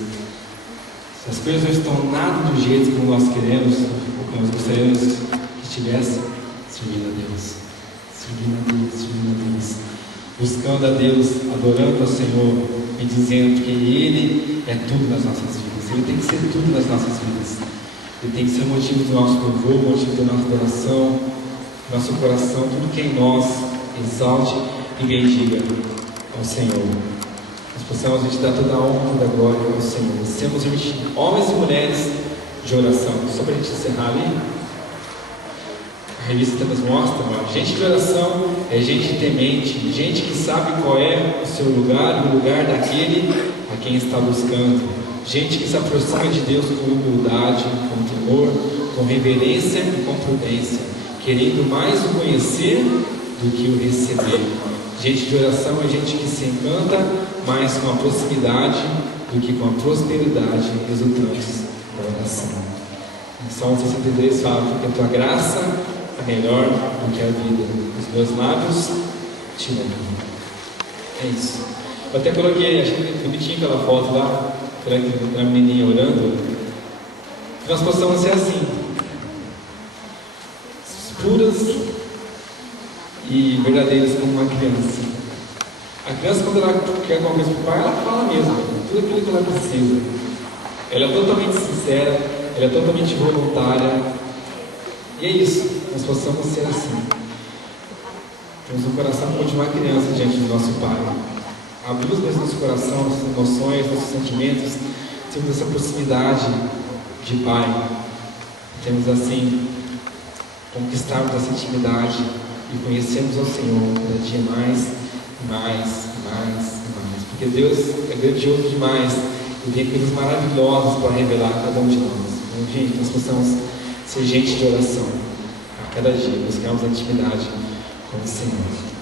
Se as coisas não estão nada do jeito como nós queremos, ou como nós gostaríamos que estivesse, servindo a Deus. Servindo a Deus, servindo a Deus. Buscando a Deus, adorando ao Senhor e dizendo que Ele é tudo nas nossas vidas. Ele tem que ser tudo nas nossas vidas. Ele tem que ser o motivo do nosso louvor, o motivo da nossa adoração, nosso coração, tudo que em nós exalte e bendiga ao Senhor. Nós possamos a gente dar toda a honra e toda a glória ao Senhor. Sermos homens e mulheres de oração. Só para a gente encerrar ali, a revista nos mostra, gente de oração é gente temente, gente que sabe qual é o seu lugar e o lugar daquele a quem está buscando. Gente que se aproxima de Deus com humildade, com temor, com reverência e com prudência, querendo mais o conhecer do que o receber. Gente de oração é gente que se encanta mais com a proximidade do que com a prosperidade resultantes da oração. Em Salmo 63 fala: porque a tua graça é melhor do que a vida, os meus lábios te louvam. É isso. Eu até coloquei, acho que bonitinho aquela foto lá, a menininha orando. Que nós possamos ser assim, puras e verdadeiras como uma criança. A criança, quando ela quer alguma coisa para o pai, ela fala mesmo, tudo aquilo que ela precisa. Ela é totalmente sincera, ela é totalmente voluntária. E é isso, nós possamos ser assim. Temos um coração como de uma criança diante do nosso Pai. Abrimos mesmo nosso coração, nossas emoções, nossos sentimentos, temos essa proximidade de Pai. Temos assim conquistarmos essa intimidade e conhecermos ao Senhor cada dia mais, mais, mais, mais. Porque Deus é grandioso demais e tem coisas maravilhosas para revelar a cada um de nós. Então, gente, nós possamos ser gente de oração a cada dia, buscarmos a intimidade com o Senhor.